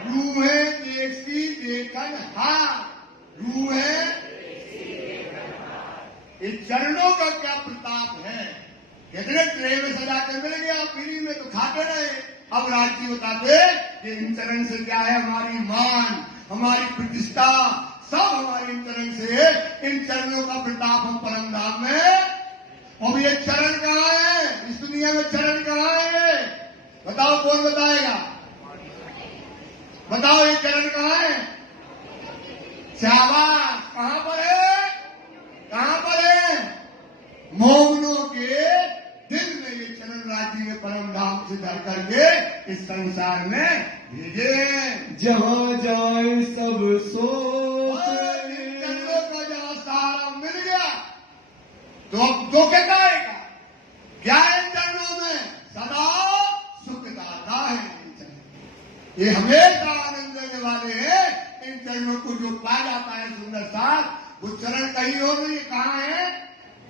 रूहे देखी देखन हार, रूहे इस चरणों का क्या प्रताप है। कितने ट्रे में सजा कर मिल गया, फ्री में तो खाते रहे। अब राजी बताते कि इन चरण से क्या है? हमारी मान, हमारी प्रतिष्ठा सब हमारे इन चरण से है। इन चरणों का प्रताप हम परम धाम में। अब ये चरण कहाँ है? इस दुनिया में चरण कहाँ है? बताओ, कौन बताएगा? बताओ ये चरण कहाँ है? शाबाश, कहाँ पर है? कहाँ पर है? मोहनों के दिल में ये चरण राज्य के परम धाम से धर करके इस संसार में भेजे। जहाँ जाए सब सोते, चरणों को जहाँ सहारा मिल गया तो अब धोखे का आएगा क्या? इन चरणों में सदा सुखदाता है। ये हमेशा आनंद देने वाले हैं। इन चरणों को जो पा जाता है सुंदर सा, वो चरण कहीं और नहीं, कहाँ है?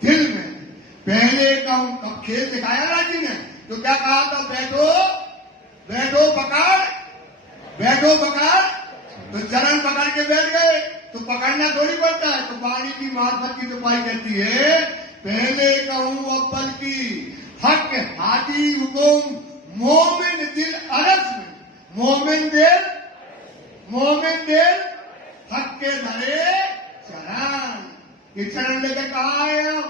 दिल में। पहले का कब खेल दिखाया राजी ने, तो क्या कहा था? बैठो बैठो पकड़, बैठो पकड़। तो चरण पकड़ के बैठ गए, तो पकड़ना थोड़ी पड़ता है। तो वाणी की मार्फत की तुपाई कहती है, पहले कहूं अव्वल की हक हाथी हुकुम, मोमिन दिल अरस में, मोमिन दिल हक के धरे चरण। ये चरण लेकर कहा आए हम?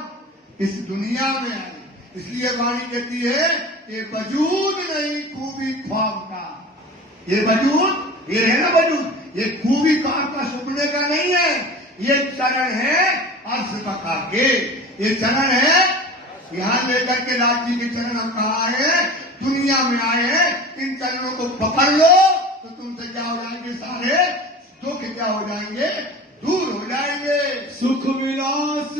इस दुनिया में आए। इसलिए वाणी कहती है, ये वजूद नहीं खूबी ख्वाब का। ये वजूद, ये है ना वजूद, ये खूबी ख्वाब का, सुपने का नहीं है। ये चरण है अर्श बका के। ये चरण है, यहां लेकर के राज जी के चरण हम कहा है? दुनिया में आए हैं। इन चरणों को पकड़ लो तो तुमसे क्या हो जाएंगे? सारे दुख क्या हो जाएंगे? दूर हो जाएंगे। सुख विलास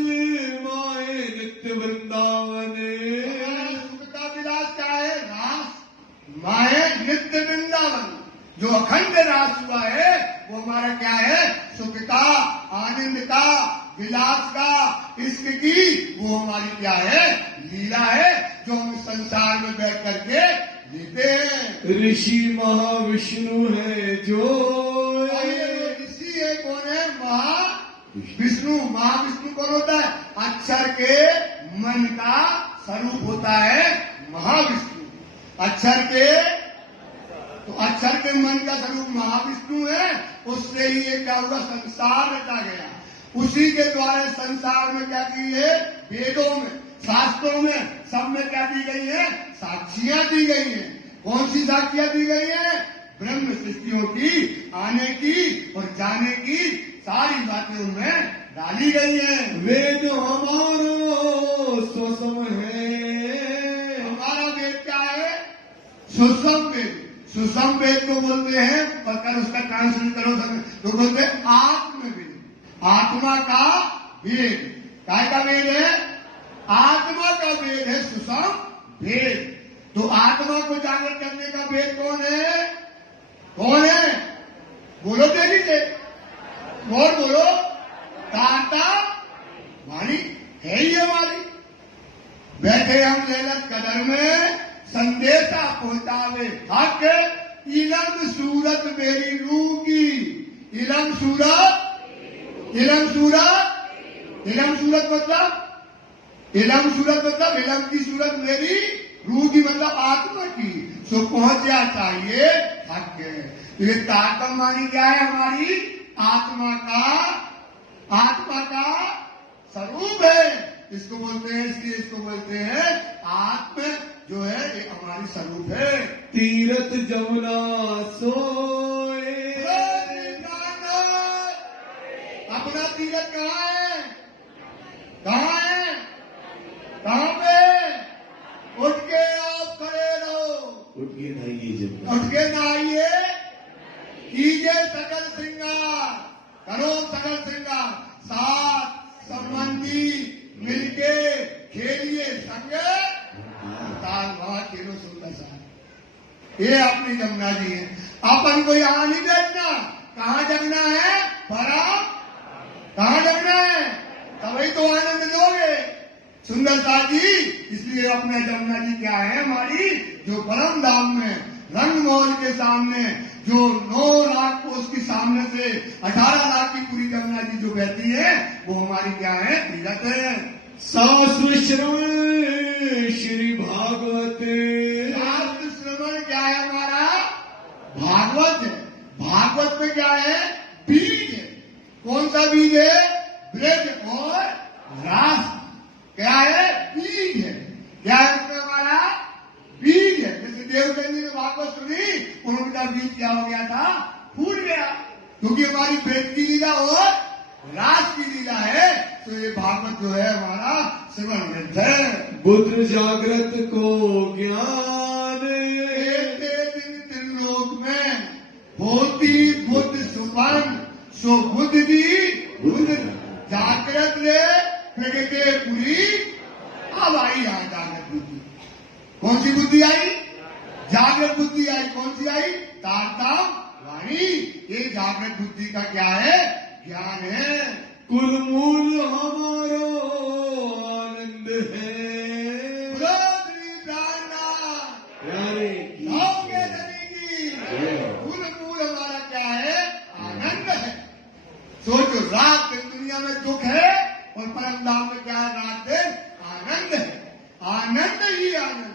माए नित्य वृंदावन। सुख का विलास क्या है? रास माए नित्य वृंदावन। जो अखंड रास हुआ है वो हमारा क्या है? सुख का, आनंद का, विलास का, इश्क की वो हमारी क्या है? लीला है, जो हम संसार में बैठ करके लेते हैं। ऋषि महाविष्णु है जो, ऋषि है कौन है? महाविष्णु। महाविष्णु कौन होता है? अक्षर के मन का स्वरूप होता है महाविष्णु। अक्षर के, तो अक्षर के मन का स्वरूप महाविष्णु है। उससे ही ये क्या हुआ? संसार रचा गया। उसी के द्वारा संसार में क्या की है? वेदों में, शास्त्रों में, सब में क्या दी गई है? साक्षियां दी गई हैं। कौन सी साक्षियां दी गई हैं? ब्रह्म सृष्टियों की, आने की और जाने की सारी बातें उनमें डाली गई हैं। वेद हमारो स्वसम है। हमारा वेद क्या है? सुसम वेद। सुसम वेद को बोलते हैं, पकड़ उसका ट्रांसलेट करो तो बोलते हैं आत्मवेद। आत्मा का वेद। काय का वेद है? आत्मा का वेद है सुसम वेद। तो आत्मा को जागृत करने का वेद कौन है? कौन है? बोलो तेजी से, और बोलो। दाता वाणी है ही हमारी। बैठे हम लैलत कदर में, संदेशा पहुंचावे हक, इलम सूरत मेरी रूह की। इलम सूरत मतलब इलम की सूरत मेरी, रूह की मतलब आत्मा की। सो पहुंचा चाहिए हक है। ये ताकत मानी क्या है? हमारी आत्मा का स्वरूप है। इसको बोलते हैं, इसलिए इसको बोलते हैं आत्म जो है ये हमारी स्वरूप है। तीरथ जमुना सोए। अपना तीरथ कहाँ है? कहाँ है? कहाँ पे? उठ के आप खड़े रहो, उठ के नहाइए जमुना, उठ के नहाइए, कीजिए सकल श्रृंगार, करो सकल श्रृंगार, साथ संबंधी मिलके खेलिए संग ताल बाबा तीनों सुंदर सा। ये अपनी जमुना जी है। अपन को यहाँ नहीं देखना, कहाँ जगना है? परम। कहाँ जगना है? तभी तो आनंद लोगे सुंदरता जी। इसलिए अपने जमुना जी क्या है? हमारी जो परम धाम में रंगमहल के सामने जो 9 लाख को उसके सामने से 18 लाख की पूरी जमुना जी जो बहती है, वो हमारी क्या है? तीरथ है। शास्त्र श्रवण श्री भागवत। शास्त्र श्रवण क्या है? हमारा भागवत है। भागवत में क्या है? बीज है। कौन सा बीज है? ब्रज और रास। क्या है? बीज है। क्या है उसमें? हमारा बीज है। जैसे देवचंद जी ने भागवत सुनी, उनका बीज क्या हो गया था? फूट गया। क्योंकि हमारी वेद की लीला और रास की लीला है। तो ये भागवत जो है हमारा श्रवण ग्रंथ है। बुद्ध जागृत को ज्ञान। दिन त्रिलोक में होती बुद्ध सुपन, सो बुद्ध जी बुद्ध जागृत ले प्रगटे पूरी। अब आई यहाँ जागृत बुद्धि। कौन सी बुद्धि आई? जागृत बुद्धि आई। कौन सी आई? तारतम वाणी। ये जागृत बुद्धि का क्या है? ज्ञान है। कुल मूल हमारो आनंद है। कुल मूल हमारा क्या है? आनंद है। सोचो, रात दिन दुनिया में दुख है और परम धाम में क्या है? रात दिन आनंद है। आनंद ही आनंद है।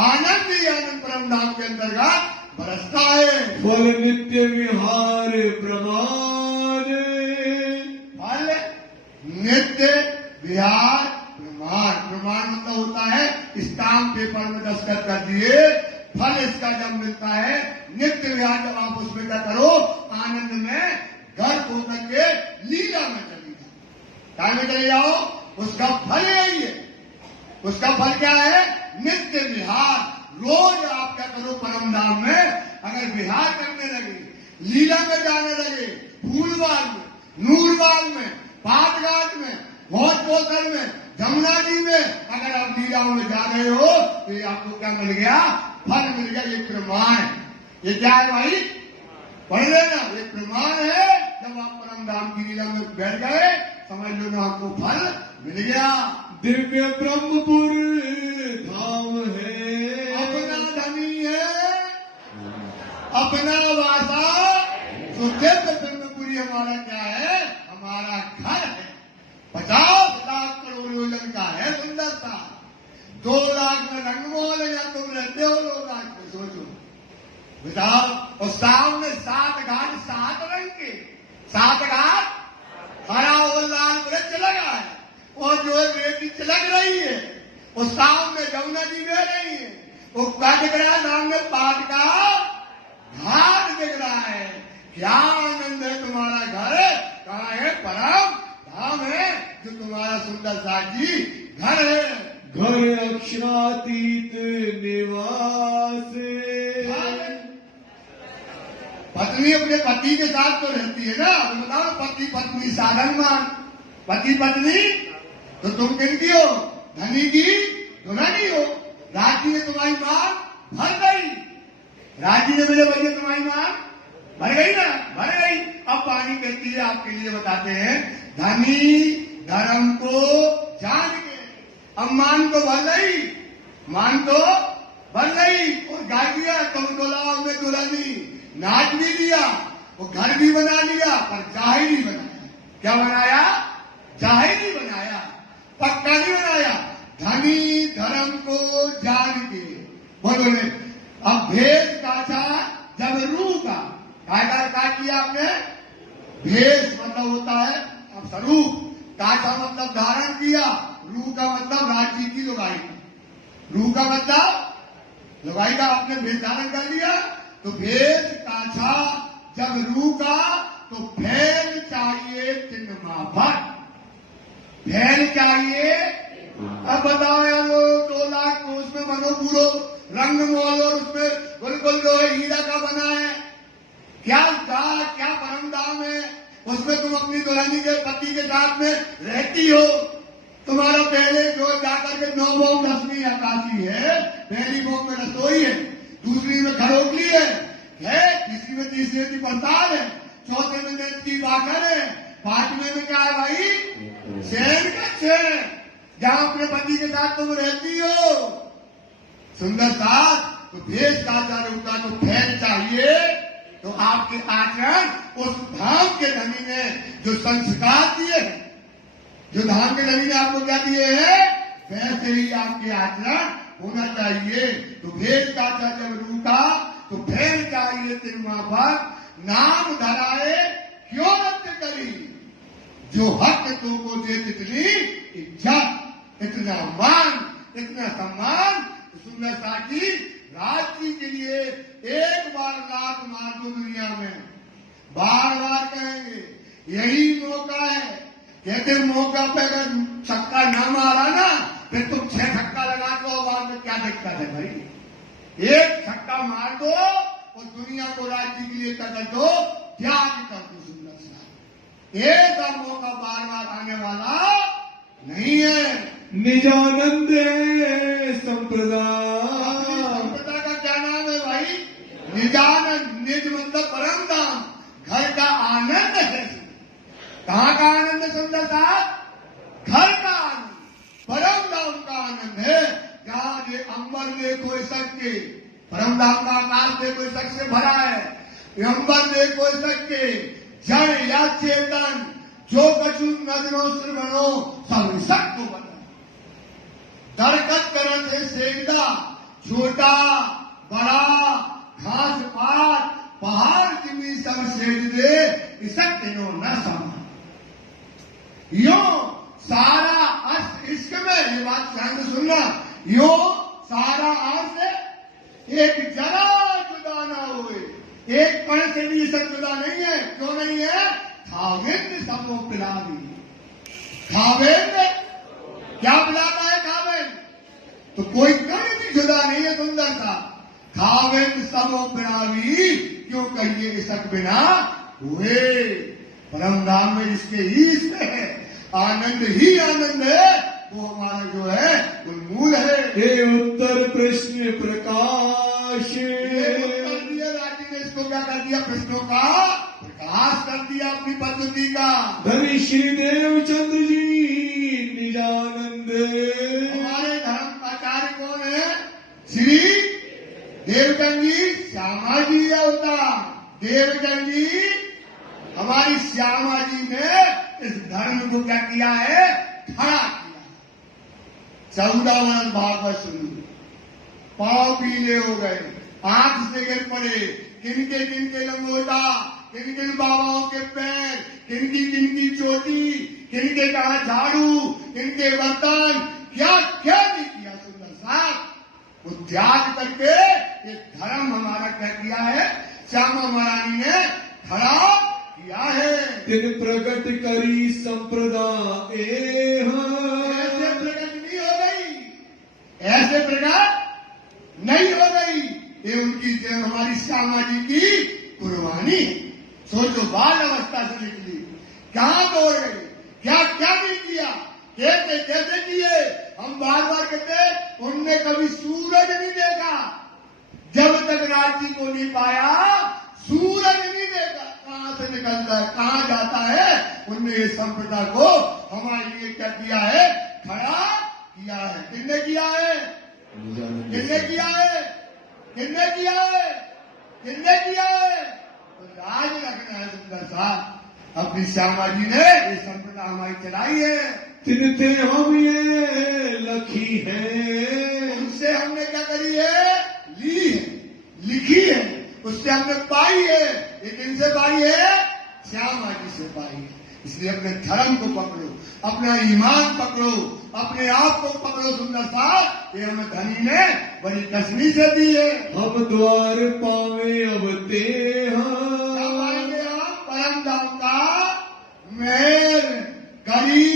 आनंद ही आनंद परम धाम के अंतर्गत बरसता है। फल नित्य विहार प्रमाण। फल नित्य विहार प्रमाण। प्रमाण मतलब होता है स्टाम्प पेपर में दस्तखत कर दिए। फल इसका जब मिलता है नित्य विहार, जब आप उसमें क्या करो? आनंद में घर होकर के लीला में चली जाओ, क्या में चले जाओ, उसका फल यही है। उसका फल क्या है? नित्य विहार। रोज आप क्या करो? परम धाम में अगर विहार करने लगे, लीला में जाने लगे, फूलबाग में, नूरबाग में, पाटघाट में, भोज पोखर में, जमुना जी में अगर आप लीलाओं में जा रहे हो तो ये आपको क्या मिल गया? फल मिल गया। ये प्रमाण। ये क्या है भाई? पढ़ लेना। ये प्रमाण है। जब आप परम धाम की लीला में बैठ गए, समझ लो ना आपको फल मिल गया। दिव्य ब्रह्मपुर धाम है। अपना धनी है, अपना वासा। तो दिव्य ब्रह्मपुरी हमारा क्या है? हमारा घर है। 50 लाख करोड़ योजन का है सुंदरता। 2 लाख में रंगमहल है। या तुम रहते हो लोग आज में? सोचो, बताओ। और सामने 7 घाट, 7 रंग के 7 घाट, हरा और लाल वृक्ष लगा है और जो है रेती चिलक रही है। और सामने जमुना जी बह रही है। वो क्या दिख रहा है? सामने पाट का घाट दिख रहा है। क्या आनंद है! तुम्हारा घर कहाँ है? परम धाम है जो तुम्हारा सुंदर साजी घर है। घर अक्षरातीत निवास। पत्नी अपने पति के साथ तो रहती है ना। तो बताओ, पति पत्नी साधन मान। पति पत्नी तो तुम किनकी हो? धनी की दुल्हनी हो। राजी ने तुम्हारी मां भर गई। राजी ने मेरे भैया तुम्हारी मां भर गई ना? भर गई। अब पानी कहती है, आपके लिए बताते हैं, धनी धर्म को जान के। अब मान तो भर गई, मान तो बन गई और गा दिया, तुम दुल्हा में दुल्हनी, नाच भी लिया, वो घर भी बना लिया, पर जाहिर ही बनाया। क्या बनाया? जाहिर ही बनाया, पक्का नहीं बनाया। धनी धर्म को जान के बोलो ने अब भेष काटा जब रूह का क्या किया आपने? भेष मतलब होता है अब स्वरूप, काटा मतलब धारण किया, रूह का मतलब राज्य की लुगाई, रूह का मतलब लुगाई का आपने भेष धारण कर लिया। तो भेष काटा जब रूह का तो फैल चाहिए तीन माफक, फैल चाहिए। अब बताओ यार वो 2 लाख उसमें बनो पूरो रंग मोल और उसमें बिल्कुल जो है हीरा का बना है, क्या क्या परम दाम है उसमें। तुम अपनी दुल्हनी के पति के साथ में रहती हो, तुम्हारा पहले जो जाकर के 9 बोम 10वीं अकाशी है, पहली बोम में रसोई है, दूसरी में खरोगली है, तीसरी में तीसरे की पड़ताल है, चौथे में नेत्र की बाकर है, 5वें में क्या है भाई? शहर का शहर, जहां अपने पति के साथ तुम रहती हो। सुंदर साथ तो भेष का रूपा तो फैल चाहिए। तो आपके आचरण उस धाम के धनी ने जो संस्कार दिए हैं, जो धाम के धनी ने आपको क्या दिए हैं, वैसे ही आपके आचरण होना चाहिए। तो भेष का जब रूका तो फैल चाहिए तिरुमाफक, नाम धराए क्यों रद्द करी, जो हक तुमको दे तितली इज्जत, इतना मान, इतना सम्मान। सुंदर साथी राज्य के लिए एक बार लात मार दो दुनिया में, बार बार कहेंगे यही मौका है। कहते मौका पे अगर छक्का न मारा ना फिर तुम 6 छक्का लगा दो, बाद में क्या दिक्कत है भाई? एक छक्का मार दो और दुनिया को राज्य के लिए कर दो, त्याग कर दो। सुंदर सा एक मौका बार बार आने वाला नहीं है। निजानंद संप्रदाय, संप्रदाय का क्या नाम है भाई? निजानंद। निज मतलब परम धाम, घर का आनंद है। कहाँ का आनंद है सुंदर साहब? घर का आनंद, परम धाम का आनंद है। जहाँ ये अंबर देखो सबके, परम धाम का आकाश देखो सबसे भरा है, अंबर देखो सबके, जड़ या चेतन जो कछु नजरों से बनो सब सबको बनो। दरकत करत है सेकदा, छोटा बड़ा घास पात पहाड़ जिमी सब सेज दे, इसक तीनों न समा। यो सारा अस्त इश्क में, ये बात ध्यान से सुनना, यो सारा अर्थ एक जरा जुदा ना हुए, एक कण से भी सब जुदा नहीं है। क्यों नहीं है? खावेंद्र सबको पिला दी। खावेंद्र क्या पिलाता है? खावेंद्र तो कोई कण भी जुदा नहीं है। सुंदर था खावेंद्र सबको पिला दी, क्यों कहिए इसक बिना हुए। परम धाम में जिसके ईश है आनंद ही आनंद है, वो हमारा जो है वो मूल है। हे उत्तर प्रश्न प्रकाश, उत्तर दिया राजी ने इसको क्या कर दिया? प्रश्नों का प्रकाश कर दिया अपनी पद्धति का। धनी श्री देवचंद्र जी निजानंद। हमारे धर्म आचार्य कौन है? श्री देवचंद जी, श्यामा जी अवतार देवचंद जी। हमारी श्यामा जी ने इस धर्म को क्या किया है? खड़ा किया। 14 वर्ष भागवत सुनी, पांव पीले हो गए, आंख से गिर पड़े, किनके किनके लंगोटा, किन किन बाबाओं के पैर, किनकी चोटी, किनके कहा झाड़ू, किनके बर्तन, क्या क्या नहीं किया। सुंदर साहब वो त्याग करके ये धर्म हमारा क्या किया है? श्यामा महारानी ने खड़ा किया है। तिन प्रकट करी संप्रदाय, ऐसे प्रकट नहीं हो गई, ऐसे प्रकट नहीं हो गई। ये उनकी हमारी श्यामा जी की कुर्बानी। सोचो बाल अवस्था से निकली, कहां दौड़ गई, क्या क्या नहीं किया, कैसे कैसे किए। हम बार बार कहते उनने कभी सूरज नहीं देखा, जब तक राज्य को नहीं पाया सूरज नहीं देखा। कहां से निकलता है, कहां जाता है। उनने ये संप्रदाय को हमारे लिए क्या किया है? खड़ा किया है। किसने किया है? किसने किया है? किसने किया है? किसने किया है? तो राज रखना है सुंदर साहब। अपनी श्यामा जी ने ये संपदा हमारी चलाई है। तिनते हम ये लखी है, उनसे हमने क्या करी है? ली है, लिखी है, उससे हमने पाई है। ये किनसे पाई है? श्यामा जी से पाई है। इसलिए अपने धर्म को पकड़ो, अपना ईमान पकड़ो, अपने आप को पकड़ो सुंदर साहब। ये हमें धनी ने बड़ी कसमी से दी है। हम द्वार पावे अब ते क्या पाएंगे हम? परम धाम का मेहर करी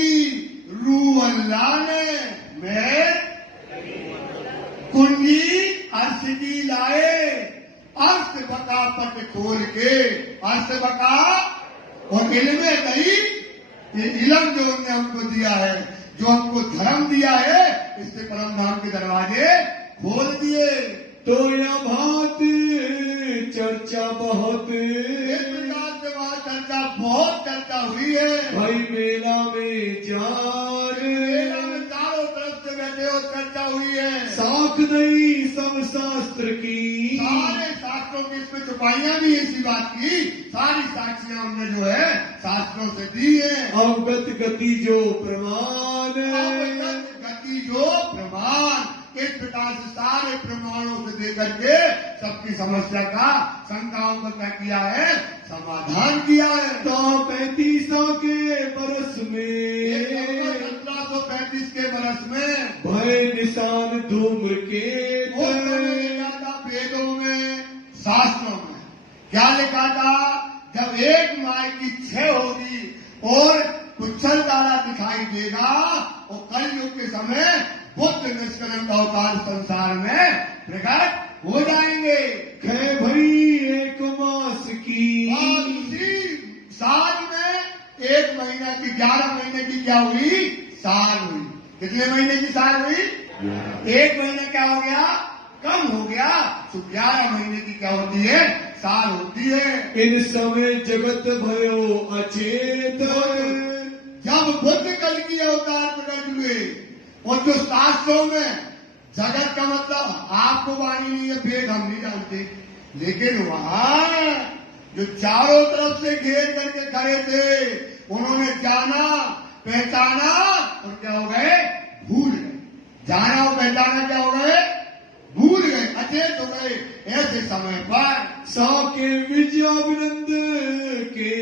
रू अल्लाह ने, मेहर कुंजी अर्श की लाए, अर्श बका पट खोल के, अर्श बका और इल्म कही। ये इलम जो उन्होंने हमको दिया है, जो हमको धर्म दिया है, इससे परम धाम के दरवाजे खोल दिए। तो या भात चर्चा बहुत, इस प्रकार से वहां चर्चा, बहुत चर्चा हुई है। भाई मेला में जार, मेला में चारों तरफ से बैठे हो चर्चा हुई है। साख नहीं सब शास्त्र की, सारे शास्त्रों की इसमें चुपाइयां भी इसी बात की, सारी साक्षियां हमने जो है शास्त्रों से दी है। अवगत गति जो प्रमाण, गति जो प्रमाण, इस प्रकार से सारे प्रमाणों से देकर के सबकी समस्या का, शंकाओं का क्या किया है? समाधान किया है। तो 35 के बरस में, 1735 के बरस में भय निशान धूम्र के, वो समय लिखा था वेदों में, शास्त्रों में क्या लिखा था? जब एक माय की 6 होगी और कुच्छल तारा दिखाई देगा और कलयुग के समय बुद्ध निष्कलंक अवतार संसार में प्रकट हो जाएंगे। खे भई एक मास की, और उसी साल में 1 महीना की, 11 महीने की क्या हुई? साल हुई। कितने महीने की साल हुई? 1 महीना क्या हो गया? कम हो गया। तो 11 महीने की क्या होती है? साल होती है। इन समय जगत भयो अचेत, जब बुद्ध कल की अवतार प्रकट हुए और जो शास्त्रों में जगत का मतलब आपको वाणी नहीं है, भेद हम नहीं जानते, लेकिन वहां जो चारों तरफ से घेर करके खड़े थे, उन्होंने जाना, पहचाना और क्या हो गए? भूल गए। जाना और पहचाना क्या हो गए? भूल गए, अचेत हो गए। ऐसे समय पर साके विजयाभिनंद के,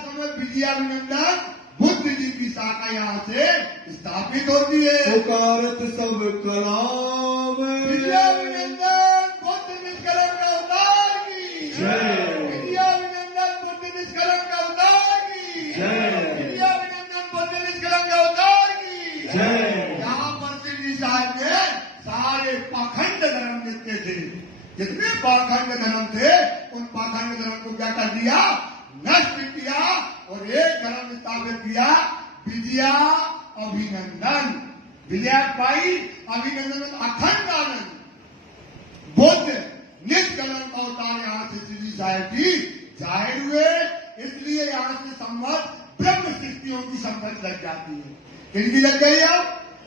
समय विजयाभिनंदन बुद्ध जी की शाखा यहाँ से स्थापित होती है। पुकारत सब कलाम, विजयाभिनंदन बुद्ध निष्कलंक अवतार की जय। विजयाभिनंदन बुद्ध निष्कलंक अवतार की जय। विजयाभिनंदन बुद्ध निष्कलंक अवतार की जय। यहाँ पर श्री जी साहब ने सारे पाखंड धर्म जितने थे, जितने पाखंड धर्म थे, उन पाखंड धर्म को क्या कर दिया? नष्ट किया और एक धर्म स्थापित किया, विजया अभिनंदन। विजया पाई, अभिनंदन, अखंड आनंद। बुद्ध निष्कलंक अवतार यहाँ से श्री जी साहब जी जाहिर हुए। इसलिए यहाँ से संवत ब्रह्म सृष्टियों की संवत लग जाती है। किनकी लग गई? अब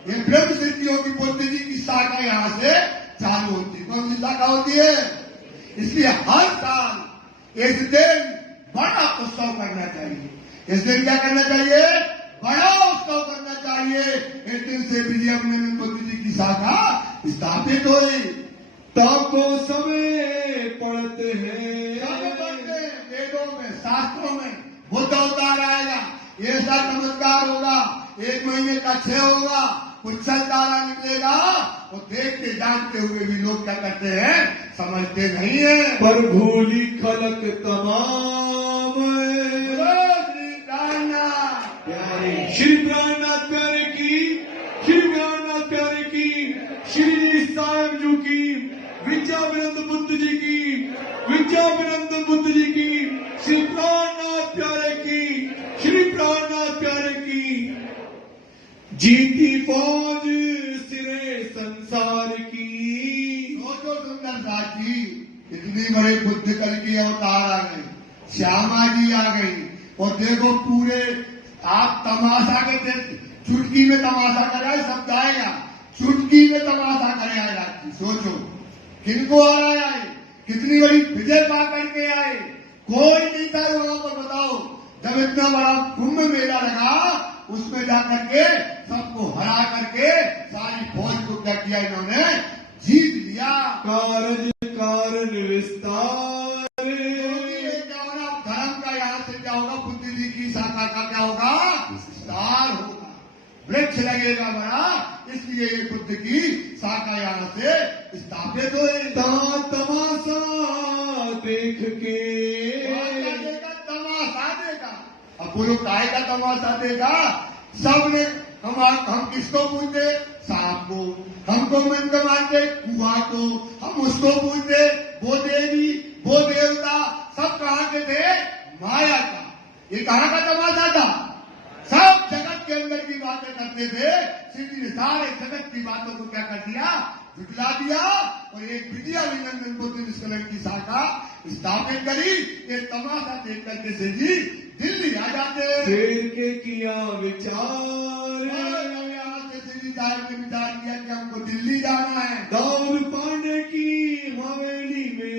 ये ब्रह्म सृष्टियों की बुद्ध जी की शाखा यहाँ से चालू होती है। कौन सी शाखा होती है? इसलिए हर साल इस दिन बड़ा उत्सव करना चाहिए। इस दिन क्या करना चाहिए? बड़ा उत्सव करना चाहिए। इस दिन से विजयाभिनंदन बुद्ध जी की शाखा स्थापित हुई। तब को समय पढ़ते हैं, वेदों में, शास्त्रों में बुद्ध अवतार आएगा, ऐसा चमत्कार होगा, 1 महीने का 6 होगा, कुच्छल तारा निकलेगा और देखते जानते हुए भी लोग क्या करते हैं? समझते नहीं है। पर भूली खलक तमाम, श्री प्राणनाथ प्यारे श्री प्राणनाथ प्यारे की, श्री प्राणनाथ प्यारे की, श्री साहेब जी की, विद्याभिनंद बुद्ध जी की, विद्याभिनंद बुद्ध जी की, श्री प्राणनाथ प्यारे की, श्री प्राणनाथ प्यारे की। जीती फौज सिरे संसार की, सोचो सुंदर साथी, इतनी बड़े बुद्ध कल की अवतार आ गए, श्यामा जी आ गई और देखो पूरे आप तमाशा के चुटकी में तमाशा कराए सब गाएगा, चुटकी में तमाशा करे आए राज जी। सोचो किनको हराया है, कितनी बड़ी विजय पा करके आए। कोई नहीं था वहां पर, बताओ जब इतना बड़ा कुंभ मेला लगा उसमें जाकर के सबको हरा करके सारी फौज को क्या किया इन्होंने, जीत लिया। कारज कारण विस्तार, क्या होगा धर्म का, यहाँ से क्या होगा, बुद्धि जी की शाखा का क्या होगा, विस्तार होगा, वृक्ष लगेगा बड़ा, इसलिए ये बुद्ध की शाखा यहाँ से स्थापित हुई। तमाशा देख के तमाशा देगा। अब बोलो काय का तमाशा देगा, सबने हम किसको पूछते, सांप को, हमको मन को मानते कुआ को, हम उसको पूछते, वो देवी वो देवता, सब कहाँ के थे, माया का। ये कहाँ का तमाशा था, सब जगत के अंदर की बातें करते थे, श्री ने सारे जगत की बातों को क्या कर दिया, झुटला दिया और एक विद्या विनंदन बुद्ध निष्कलन की शाखा स्थापित करी। ये तमाशा देख करके से जी दिल्ली आ जाते, शेर के किया विचार, यहाँ से श्री साहब ने विचार किया कि हमको दिल्ली जाना है। दाऊद पांडे की हवेली में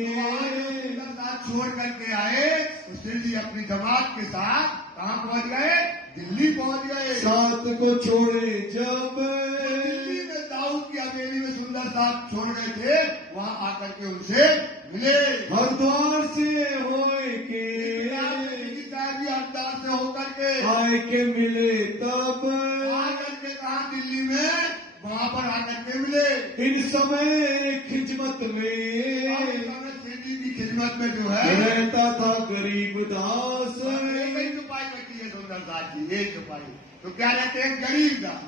साथ छोड़ करके आए तो श्री जी अपनी जमात के साथ कहाँ पहुंच गए, दिल्ली पहुंच गए। साथ को छोड़े जब दिल्ली में दाऊद की हवेली में सुंदर साहब छोड़ गए थे, वहाँ आकर के उनसे मिले। हरिद्वार से होए के हरिद्वार से होकर के आए के मिले, तब आकर के कहा दिल्ली में, वहाँ पर आकर के मिले। इन समय खिजमत में सेठी की खिदमत में जो है रहता था गरीब दास, छुपाई बैठी है सुंदर साथ जी, ये छुपाई तो क्या रहते हैं, गरीब दास।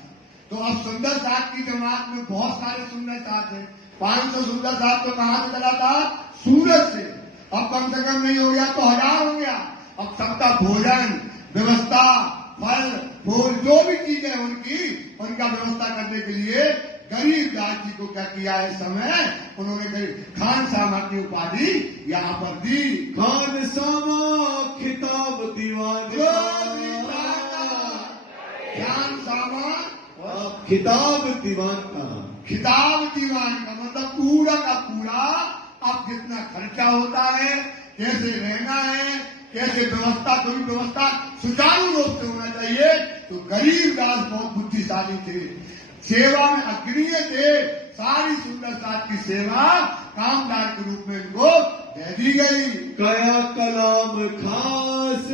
तो अब सुंदर साथ की जमात में बहुत सारे सुंदर साथ है, 500 सुंदर साथ तो कहाँ से चला था, सूरत से। अब कम से कम नहीं हो गया तो 1000 हो गया। अब सबका भोजन व्यवस्था, फल फूल जो भी चीजें उनकी, उनका व्यवस्था करने के लिए गरीब दास जी को क्या किया है, समय उन्होंने खान सामा की उपाधि यहाँ पर दी। खान सामा खिताब दीवान, खान सामा खिताब दीवान का, खिताब दीवान का मतलब पूरा का पूरा। अब कितना खर्चा होता है, कैसे रहना है, कैसे व्यवस्था, कोई व्यवस्था सुचारू रूप से होना चाहिए। तो गरीब दास बहुत बुद्धिशाली थे, सेवा में अग्रणीय थे। सारी सुंदर साथ की सेवा कामदार के रूप में इनको दे दी गई। कया कलाम खास,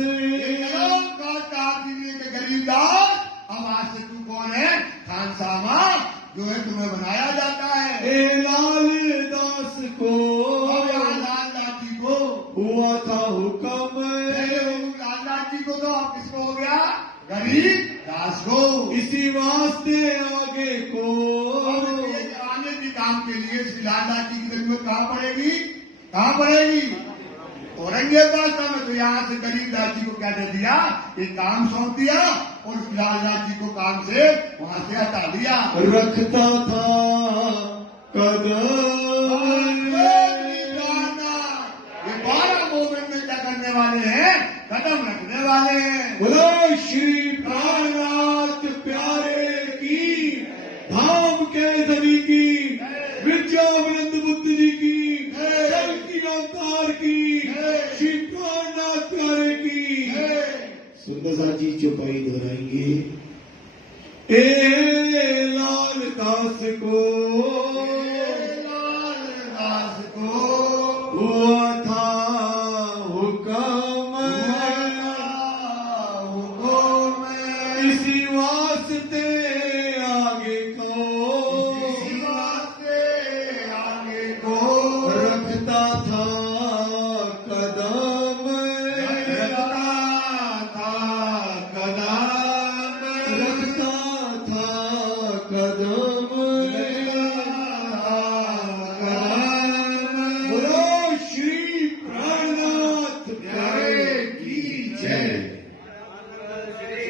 गरीब दास, अब आज से तू कौन है, खान सामा जो है तुम्हें बनाया जाता है। ए लाल दास को, लाल दास जी को हुआ था हुक्म, लाल दास जी को तो अब किसको हो गया, गरीब दास को। इसी वास्ते आगे को, आने के काम के लिए श्री लाल दास जी की जरूरत कहाँ पड़ेगी, कहाँ पड़ेगी, औरंगजेब में। तो यहाँ से गरीब दास जी को क्या दे दिया, एक काम सौंप दिया और लाल दास जी को काम से वहां से हटा दिया। रखता था कदम, ये 12 मूवमेंट में क्या करने वाले हैं, कदम रखने वाले हैं। बोलो श्री प्राणनाथ प्यारे की, धाम के धनी की, विद्याविनंद बुद्ध जी की, जल की अवतार की, श्री प्राणनाथ प्यारे की। सुंदर सा जी चौपाई दोहराएंगे। ए लाल दास को, लाल दास को हुआ था हुक्म, इसी वास्ते आगे को, रखता था कदम, रखता था कदम। बोलो श्री प्राणनाथ प्यारे की जय,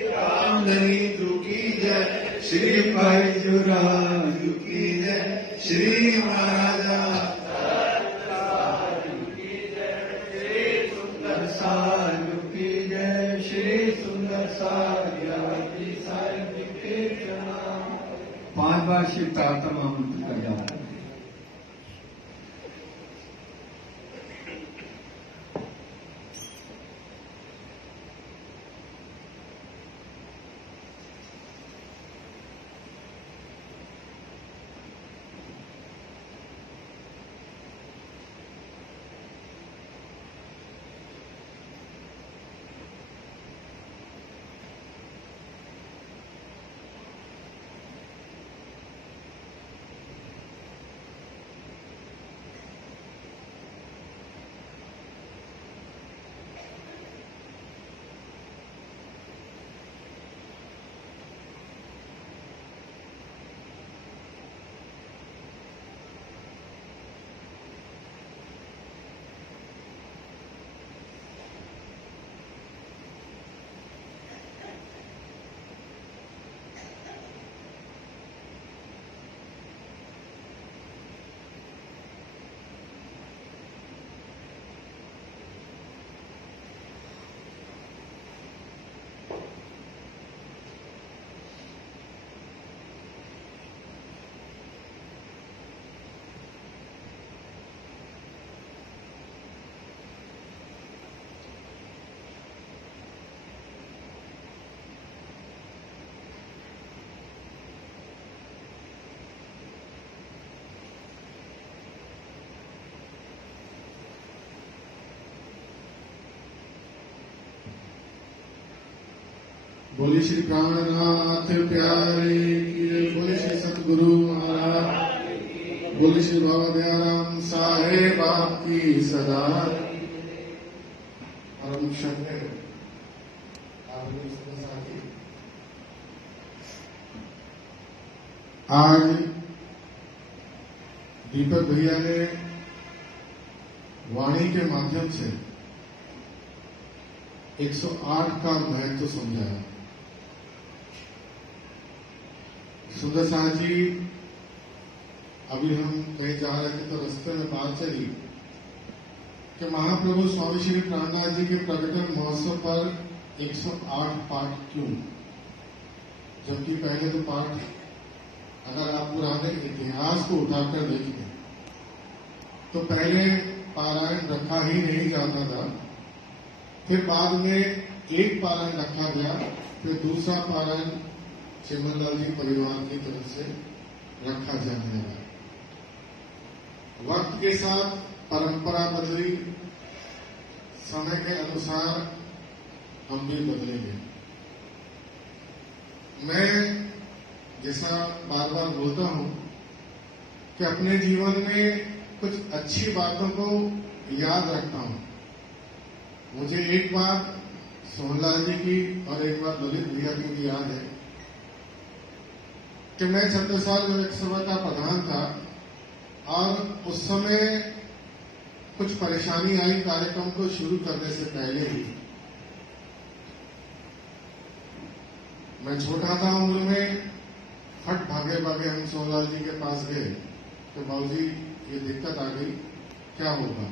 रामधनी की जय, श्री भाई जुराजू की जय, श्री महाराजा सुंदर साधु की जय, श्री सुंदर साधु के प्रणाम। 5 बार शिव प्रार्थना महामंत्र का जाप करें। बोले श्री प्राणनाथ प्यारे की जय। बोले श्री सतगुरु महाराज, बोले श्री बाबा दयाराम साहेब आपकी सदा। परम शक्ति आज दीपक भैया ने वाणी के माध्यम से 108 का महत्व समझाया। सुंदर साह जी, अभी हम कहीं जा रहे थे तो रास्ते में बात चली कि महाप्रभु स्वामी श्री प्राणनाथ जी के प्रकटन महोत्सव पर 108 पाठ क्यों, जबकि पहले तो पाठ अगर आप पुराने इतिहास को उठाकर देखें तो पहले पारायण रखा ही नहीं जाता था, फिर बाद में एक पारायण रखा गया, फिर दूसरा पारायण चिमनलाल जी परिवार की तरफ से रखा जाने लगा। वक्त के साथ परंपरा बदली, समय के अनुसार हम भी बदलेंगे। मैं जैसा बार बार बोलता हूं कि अपने जीवन में कुछ अच्छी बातों को याद रखता हूं। मुझे एक बार सोहनलाल जी की और एक बार ललित भैया की भी याद है कि मैं छत्तीसगढ़ लोकसभा का प्रधान था और उस समय कुछ परेशानी आई कार्यक्रम को शुरू करने से पहले ही। मैं छोटा था उम्र में, फट भागे भागे हम सोहनलाल जी के पास गए तो बाबूजी ये दिक्कत आ गई, क्या होगा।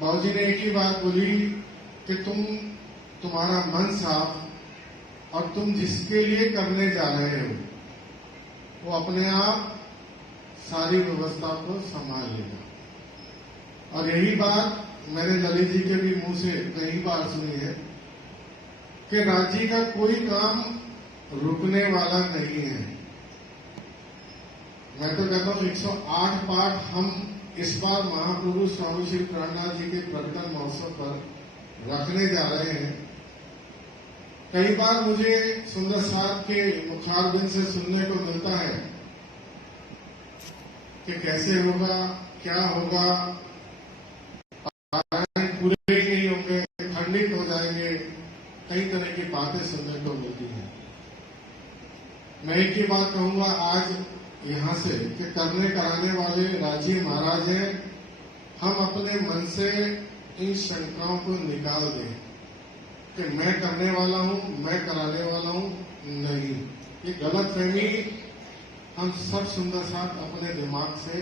बाबूजी ने एक ही बात बोली कि तुम्हारा मन साफ और तुम जिसके लिए करने जा रहे हो वो अपने आप सारी व्यवस्था को संभाल लेगा। और यही बात मैंने ललित जी के भी मुंह से कई बार सुनी है कि राज्य का कोई काम रुकने वाला नहीं है। मैं तो कहता हूं 108 पाठ हम इस बार महाप्रभु स्वामी श्री प्राणनाथ जी के प्रकटन महोत्सव पर रखने जा रहे हैं। कई बार मुझे सुंदर साहब के मुखारबिंद से सुनने को मिलता है कि कैसे होगा, क्या होगा, पूरे ही नहीं होंगे, खंडित हो जाएंगे, कई तरह की बातें सुनने को मिलती हैं। मैं एक ही बात कहूंगा आज यहां से कि करने कराने वाले राजी महाराज हैं। हम अपने मन से इन शंकाओं को निकाल दें कि मैं करने वाला हूं, मैं कराने वाला हूं, नहीं। ये गलत फहमी हम सब सुंदर साथ अपने दिमाग से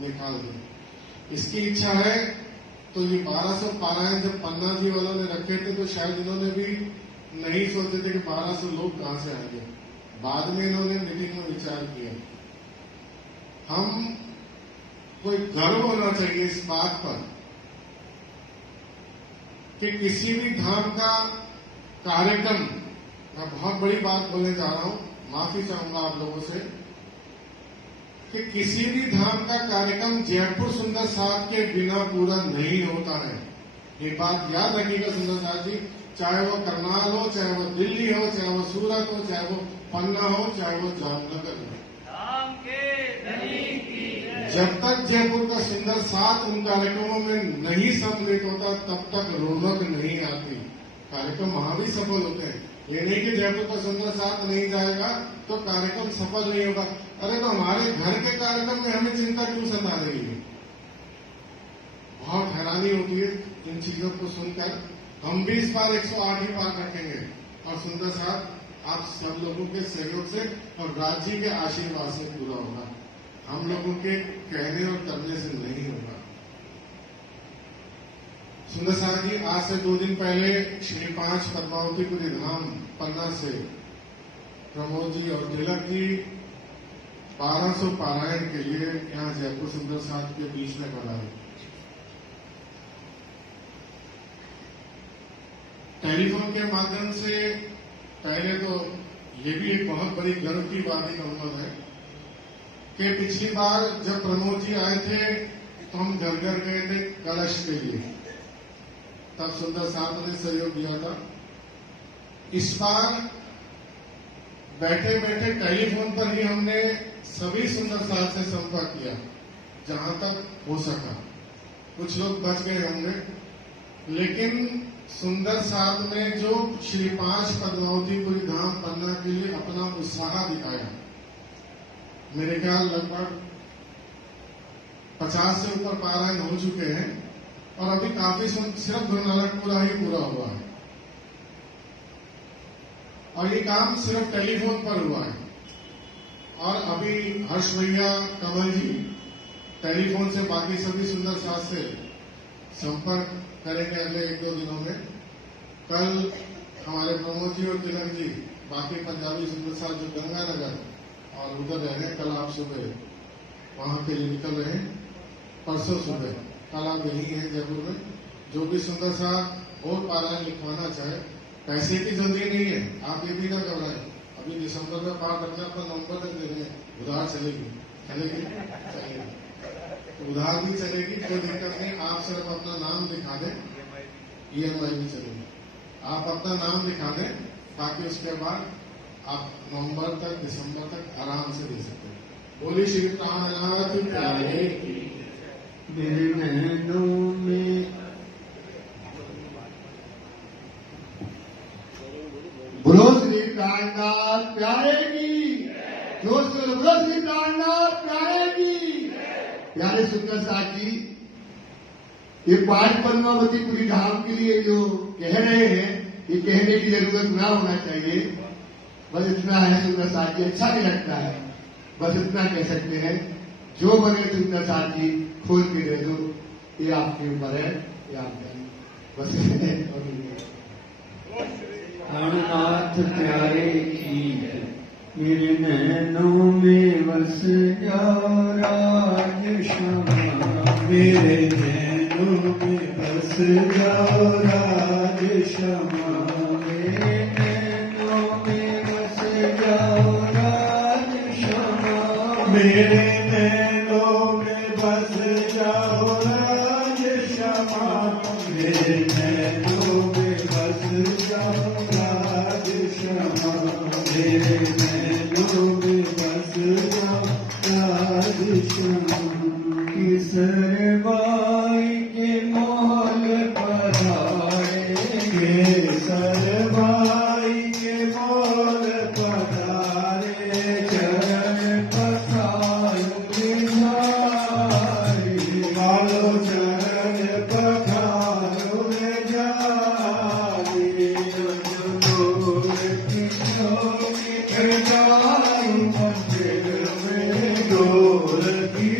निकाल दें। इसकी इच्छा है तो ये 1200 पारायण जब पन्ना जी वालों ने रखे थे तो शायद इन्होंने भी नहीं सोचे थे कि 1200 लोग कहां से आएंगे। बाद में इन्होंने मीटिंग में विचार किया। हम कोई गर्व होना चाहिए इस बात पर कि किसी भी धाम का कार्यक्रम, मैं बहुत बड़ी बात बोलने जा रहा हूं, माफी चाहूंगा आप लोगों से, कि किसी भी धाम का कार्यक्रम जयपुर सुंदर साथ के बिना पूरा नहीं होता है। ये बात याद रखिएगा सुंदर साथ जी, चाहे वो करनाल हो, चाहे वो दिल्ली हो, चाहे वो सूरत हो, चाहे वो पन्ना हो, चाहे वो जामनगर हो। जब तक जयपुर का सुंदर साथ उन कार्यक्रमों में नहीं सम्मिलित होता तब तक रौनक नहीं आती। कार्यक्रम वहां भी सफल होते हैं, ये नहीं कि जयपुर का सुंदर साथ नहीं जाएगा तो कार्यक्रम सफल नहीं होगा। अरे तो हमारे घर के कार्यक्रम में हमें चिंता क्यों सता रही है? बहुत हैरानी होती है इन चीजों को सुनकर। हम भी इस बार 108 ही पार रखेंगे और सुंदर साथ आप सब लोगों के सहयोग से और राज्य के आशीर्वाद से पूरा होगा। हम लोगों के कहने और करने से नहीं होगा। सुंदर साथ जी, आज से 2 दिन पहले श्री 5 पद्मावतीपुरी धाम पन्ना से प्रमोद जी और तिलक जी 1200 पारायण के लिए यहाँ जयपुर सुंदर साथ के बीच में पधारे। टेलीफोन के माध्यम से पहले तो ये भी एक बहुत बड़ी गर्व की बात ही कहूंगा है कि पिछली बार जब प्रमोद जी आए थे तो हम घर घर गए थे कलश के लिए, तब सुंदर साथ ने सहयोग दिया था। इस बार बैठे बैठे टेलीफोन पर ही हमने सभी सुंदर साथ से संपर्क किया जहां तक हो सका। कुछ लोग बच गए होंगे, लेकिन सुंदर साथ में जो श्री 5 पद्मावतीपुरी धाम पन्ना के लिए अपना उत्साह दिखाया, मेरे ख्याल लगभग 50 से ऊपर पारायण हो चुके हैं और अभी काफी सिर्फ गुरुनानकपुरा ही पूरा हुआ है और ये काम सिर्फ टेलीफोन पर हुआ है। और अभी हर्ष भैया, कमल जी टेलीफोन से बाकी सभी सुंदर साथ से संपर्क करेंगे अगले 1-2 दिनों में। कल हमारे प्रमोद जी और तिलक जी बाकी पंजाबी सुंदर साथ जो गंगानगर और उधर रह रहे हैं, कल आप सुबह वहां के लिए निकल रहे हैं, परसों सुबह कल आप यही है जयपुर में। जो भी सुंदर साथ और पारायण लिखवाना चाहे, पैसे की जरूरी नहीं है, आप ये भी ना घबराएं। अभी दिसंबर में पार रखना, अपना नवंबर में दे दें, उधार चलेगी उधार भी चलेगी, कोई दिक्कत नहीं। आप सिर्फ अपना नाम दिखा दें, EMI भी चलेगी। आप अपना नाम दिखा दें ताकि उसके बाद आप नवंबर तक, दिसंबर तक आराम से दे सकते हैं। बोली श्री प्राणनाथ प्यारे की। मेरे नैनों में बोलो श्री प्राणनाथ प्यारे की, जोश से बोलो श्री प्राणनाथ प्यारे की। प्यारे सुंदर साथ जी, ये 5 पद्मावतीपुरी धाम के लिए जो कह रहे हैं, ये कहने की जरूरत ना होना चाहिए। बस इतना है सुंदर साथ जी, अच्छा नहीं लगता है, बस इतना कह सकते हैं, जो बने सुंदर साथ जी खोल के दे दो, ये आपके ऊपर है, ये आप जाने बस। प्राणनाथ प्यारे की, मेरे नैनों में बस जाओ राज श्यामा, मेरे नैनों में बस जाओ राज श्यामा, मेरे नैनों में बस जाओ राज श्यामा, मेरे नैनों में बस जाओ राज श्यामा, मेरे नैनों में बस जाओ राज श्यामा, मेरे नैनों में बस जाओ राज श्यामा। किसर बाई के मोहल पधारे, केसर बाई के मोहल पधारे, चरण पखारो बिहारी, मालो चरण पखारो बिहारी, डोर की जाऊं मंदिर में, डोर की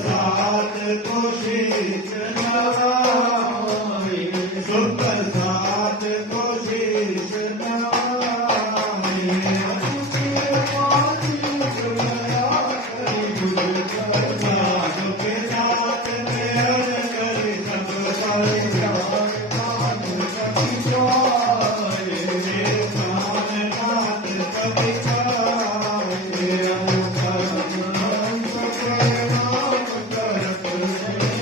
साथ को शीश नवाए, सुख साथ को शीश नवाए। साधु के साथ मेहर करे सब पाए जाए, मान कभी जाए, मान बात कभी जाए। हम सब नाम करत,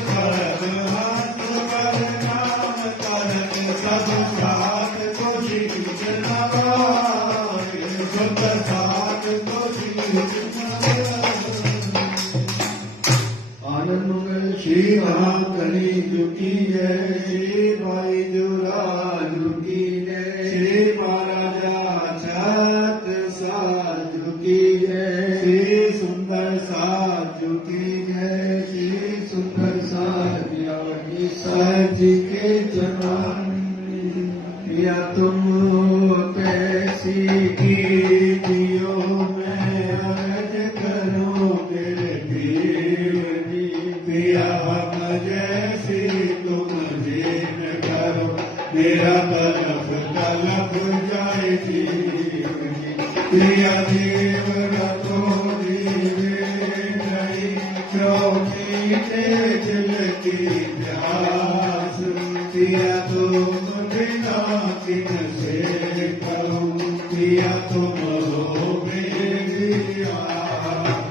हर हाथ पर नाम करत, सब साथ को शीश नवाए, सुख साथ को शीश नवाए। आनंद मंगल श्री महाकली जुकी जय, श्री भाई जुराजू की जय, श्री महाराजा छत साजू की जय, श्री सुंदर साजू की जय, श्री सुंदर साजी साहब जी के चरण या तुम कैसी की दियो मैं अर्ज करूं मेरे पीर जी। पिया हम जैसी तुम जीन करो, मेरा तलफ तलफ जाए जीव जी। पिया जीव रखो जीवे नहीं, क्यों मीठे दिल की प्यास। पिया तुम बिना किन से करूं, पिया तुम हो मेरी आस।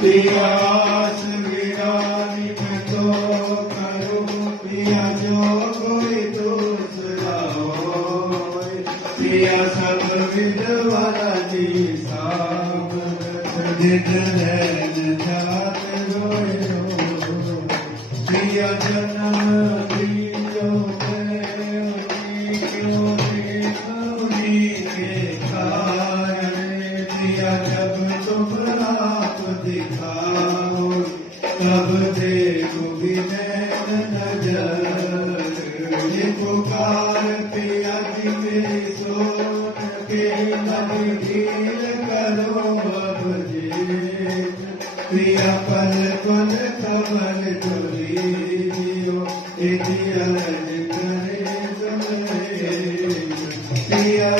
पियास वीरानी मैं तो करूं, पिया जो कोई दूसरा होए। पिया सब विधवारा जी सामन, जित रहन जात रोए हो। पिया जन्म दीजो मैं क्यों सुनी के कारण। पिया जब तुम आप दिखाओ, तब देखो भी नैन नजर। ये पुकार पिया जी मेरी सोन के मन ढील करो अब जी। पिया पल पल खबर तुलियो, एक अर्ज करे तुम्हें। पिया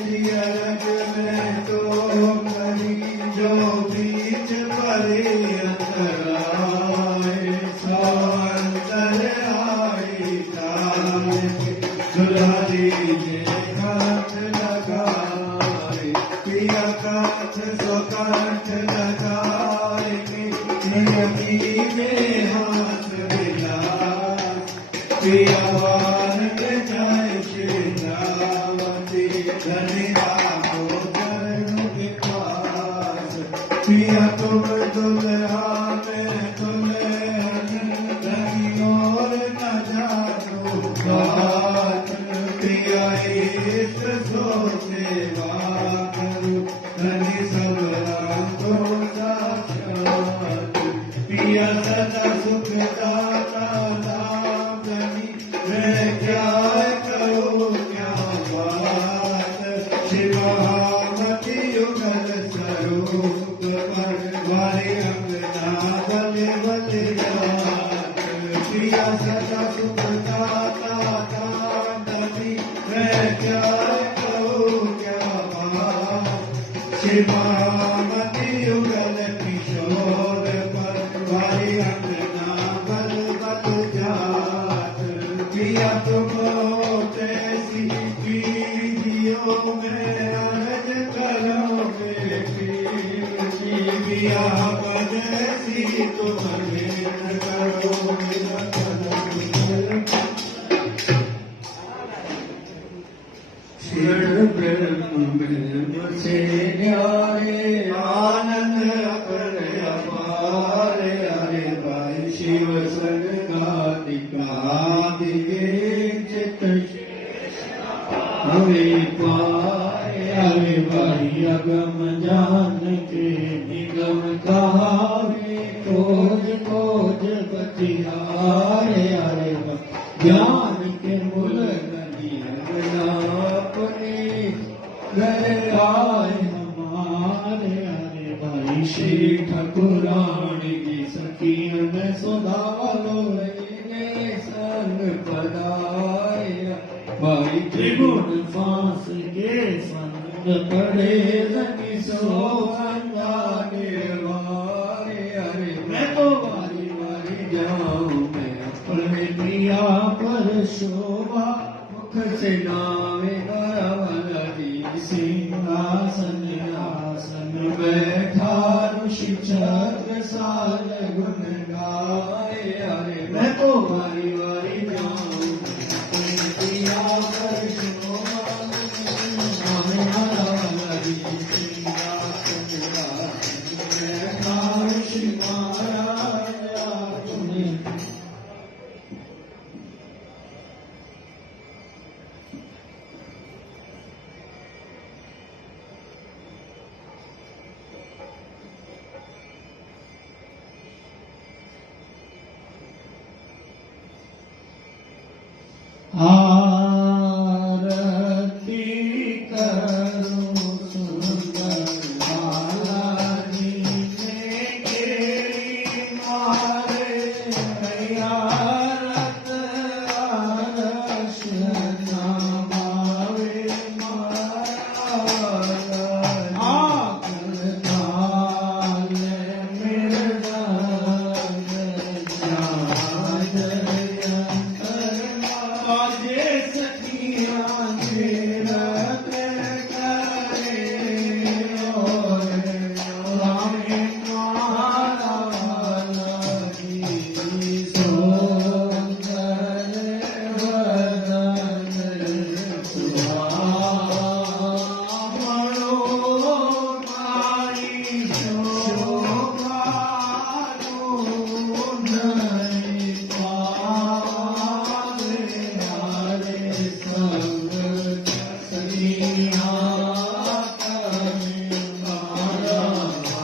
पिया रज में तो करी, जो बीच परे अंतराए। सौ अंतर आई तारे, दुल्हा दीजिए कांठ लगाए। पिया कांठ सो कांठ लगाए, नियति में हाथ मिला। पिया वान के जाए शेरावती, धनिया को चरण के पास। पिया तुम दुल्हा में दुल्हन, धनी और न जानो बात। पिया इष्ट सो सेवा करो, धनी सब रामो साक्षात। पिया सदा सुख दाता नाम धनी, मैं क्या करूं क्या बात। शिव महामति युगल स्वरूप पर, वारे अंगना बले बले जात। पिया सदा सुख दाता नाम धनी, मैं क्या करूं क्या बात। शिव महामति युगल किशोर पर, वारे अंगना बल बल जात। पिया तुम कैसी पीजियो मैं अर्ज करो मेरे पीर जी। पिया जैसी तुम भेंट करो मेरा तन। शिव ब्रह्म ब्रह्म से न्यारे, आनंद अपने अपारे। अरे भाई शिव सर्गादिकादिगे चित हमें पाए। अरे भाई अगम जान के निगम कहावे, खोज खोज बतिहारे। अरे ज्ञान के मूल गति अपने घर आए हमारे। अरे भाई श्री ठाकुरान की सखी सुधालो ने संग पदाया भाई त्रिगुण फांस के संग पड़े लगी सो अंगाने वारे अरे मैं तो वारी वारी जाऊं मैं अपने प्रिया पर शोभा मुख से नावे गरवल जी सिंहासन आसन बैठा ऋषि छत्र साल गुण गाए अरे मैं तो वारी वारी जाऊं अपने प्रिया पर शोभा नावे गरवल जी सिंहासन आसन बैठा ऋषि महाराज तुम्हें आरती करो सुंदर बालाजी ने केरी मारे मैया रत आरश नामावे मारा आकर ताल मिर्दान जे सखिया तेरा करे और रामे महारानी सुंदर वदन सुहावनो नारी शोभा नहीं पावे संग सखिया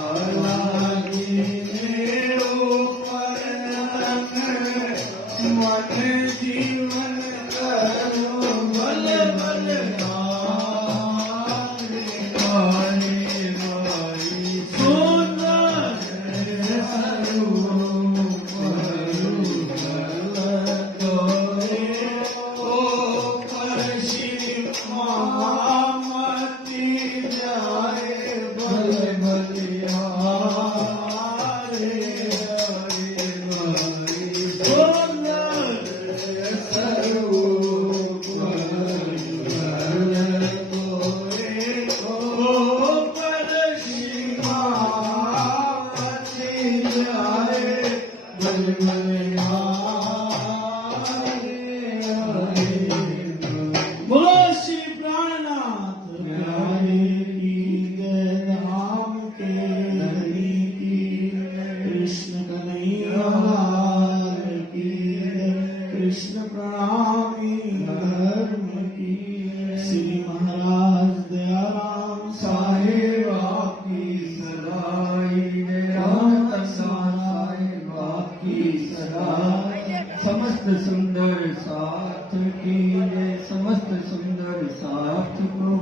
बालाजी मेरो मन जीवन करो बल बल नारी भाई सुंदर स्वरूप महामती जाए बल बलिया रे भाई सुंदर स्वरूप पर महामती जाए बल बलिया बोलो श्री प्राणनाथ प्यारे की धाम के हरि की कृष्ण कन्हैया लाल की कृष्ण प्रणामी धर्म की श्री महाराज दयाराम साहेब आपकी सदाई राम साहेब आपकी सदाई समस्त सुंदर साथ की समस्त सुंदर साथ को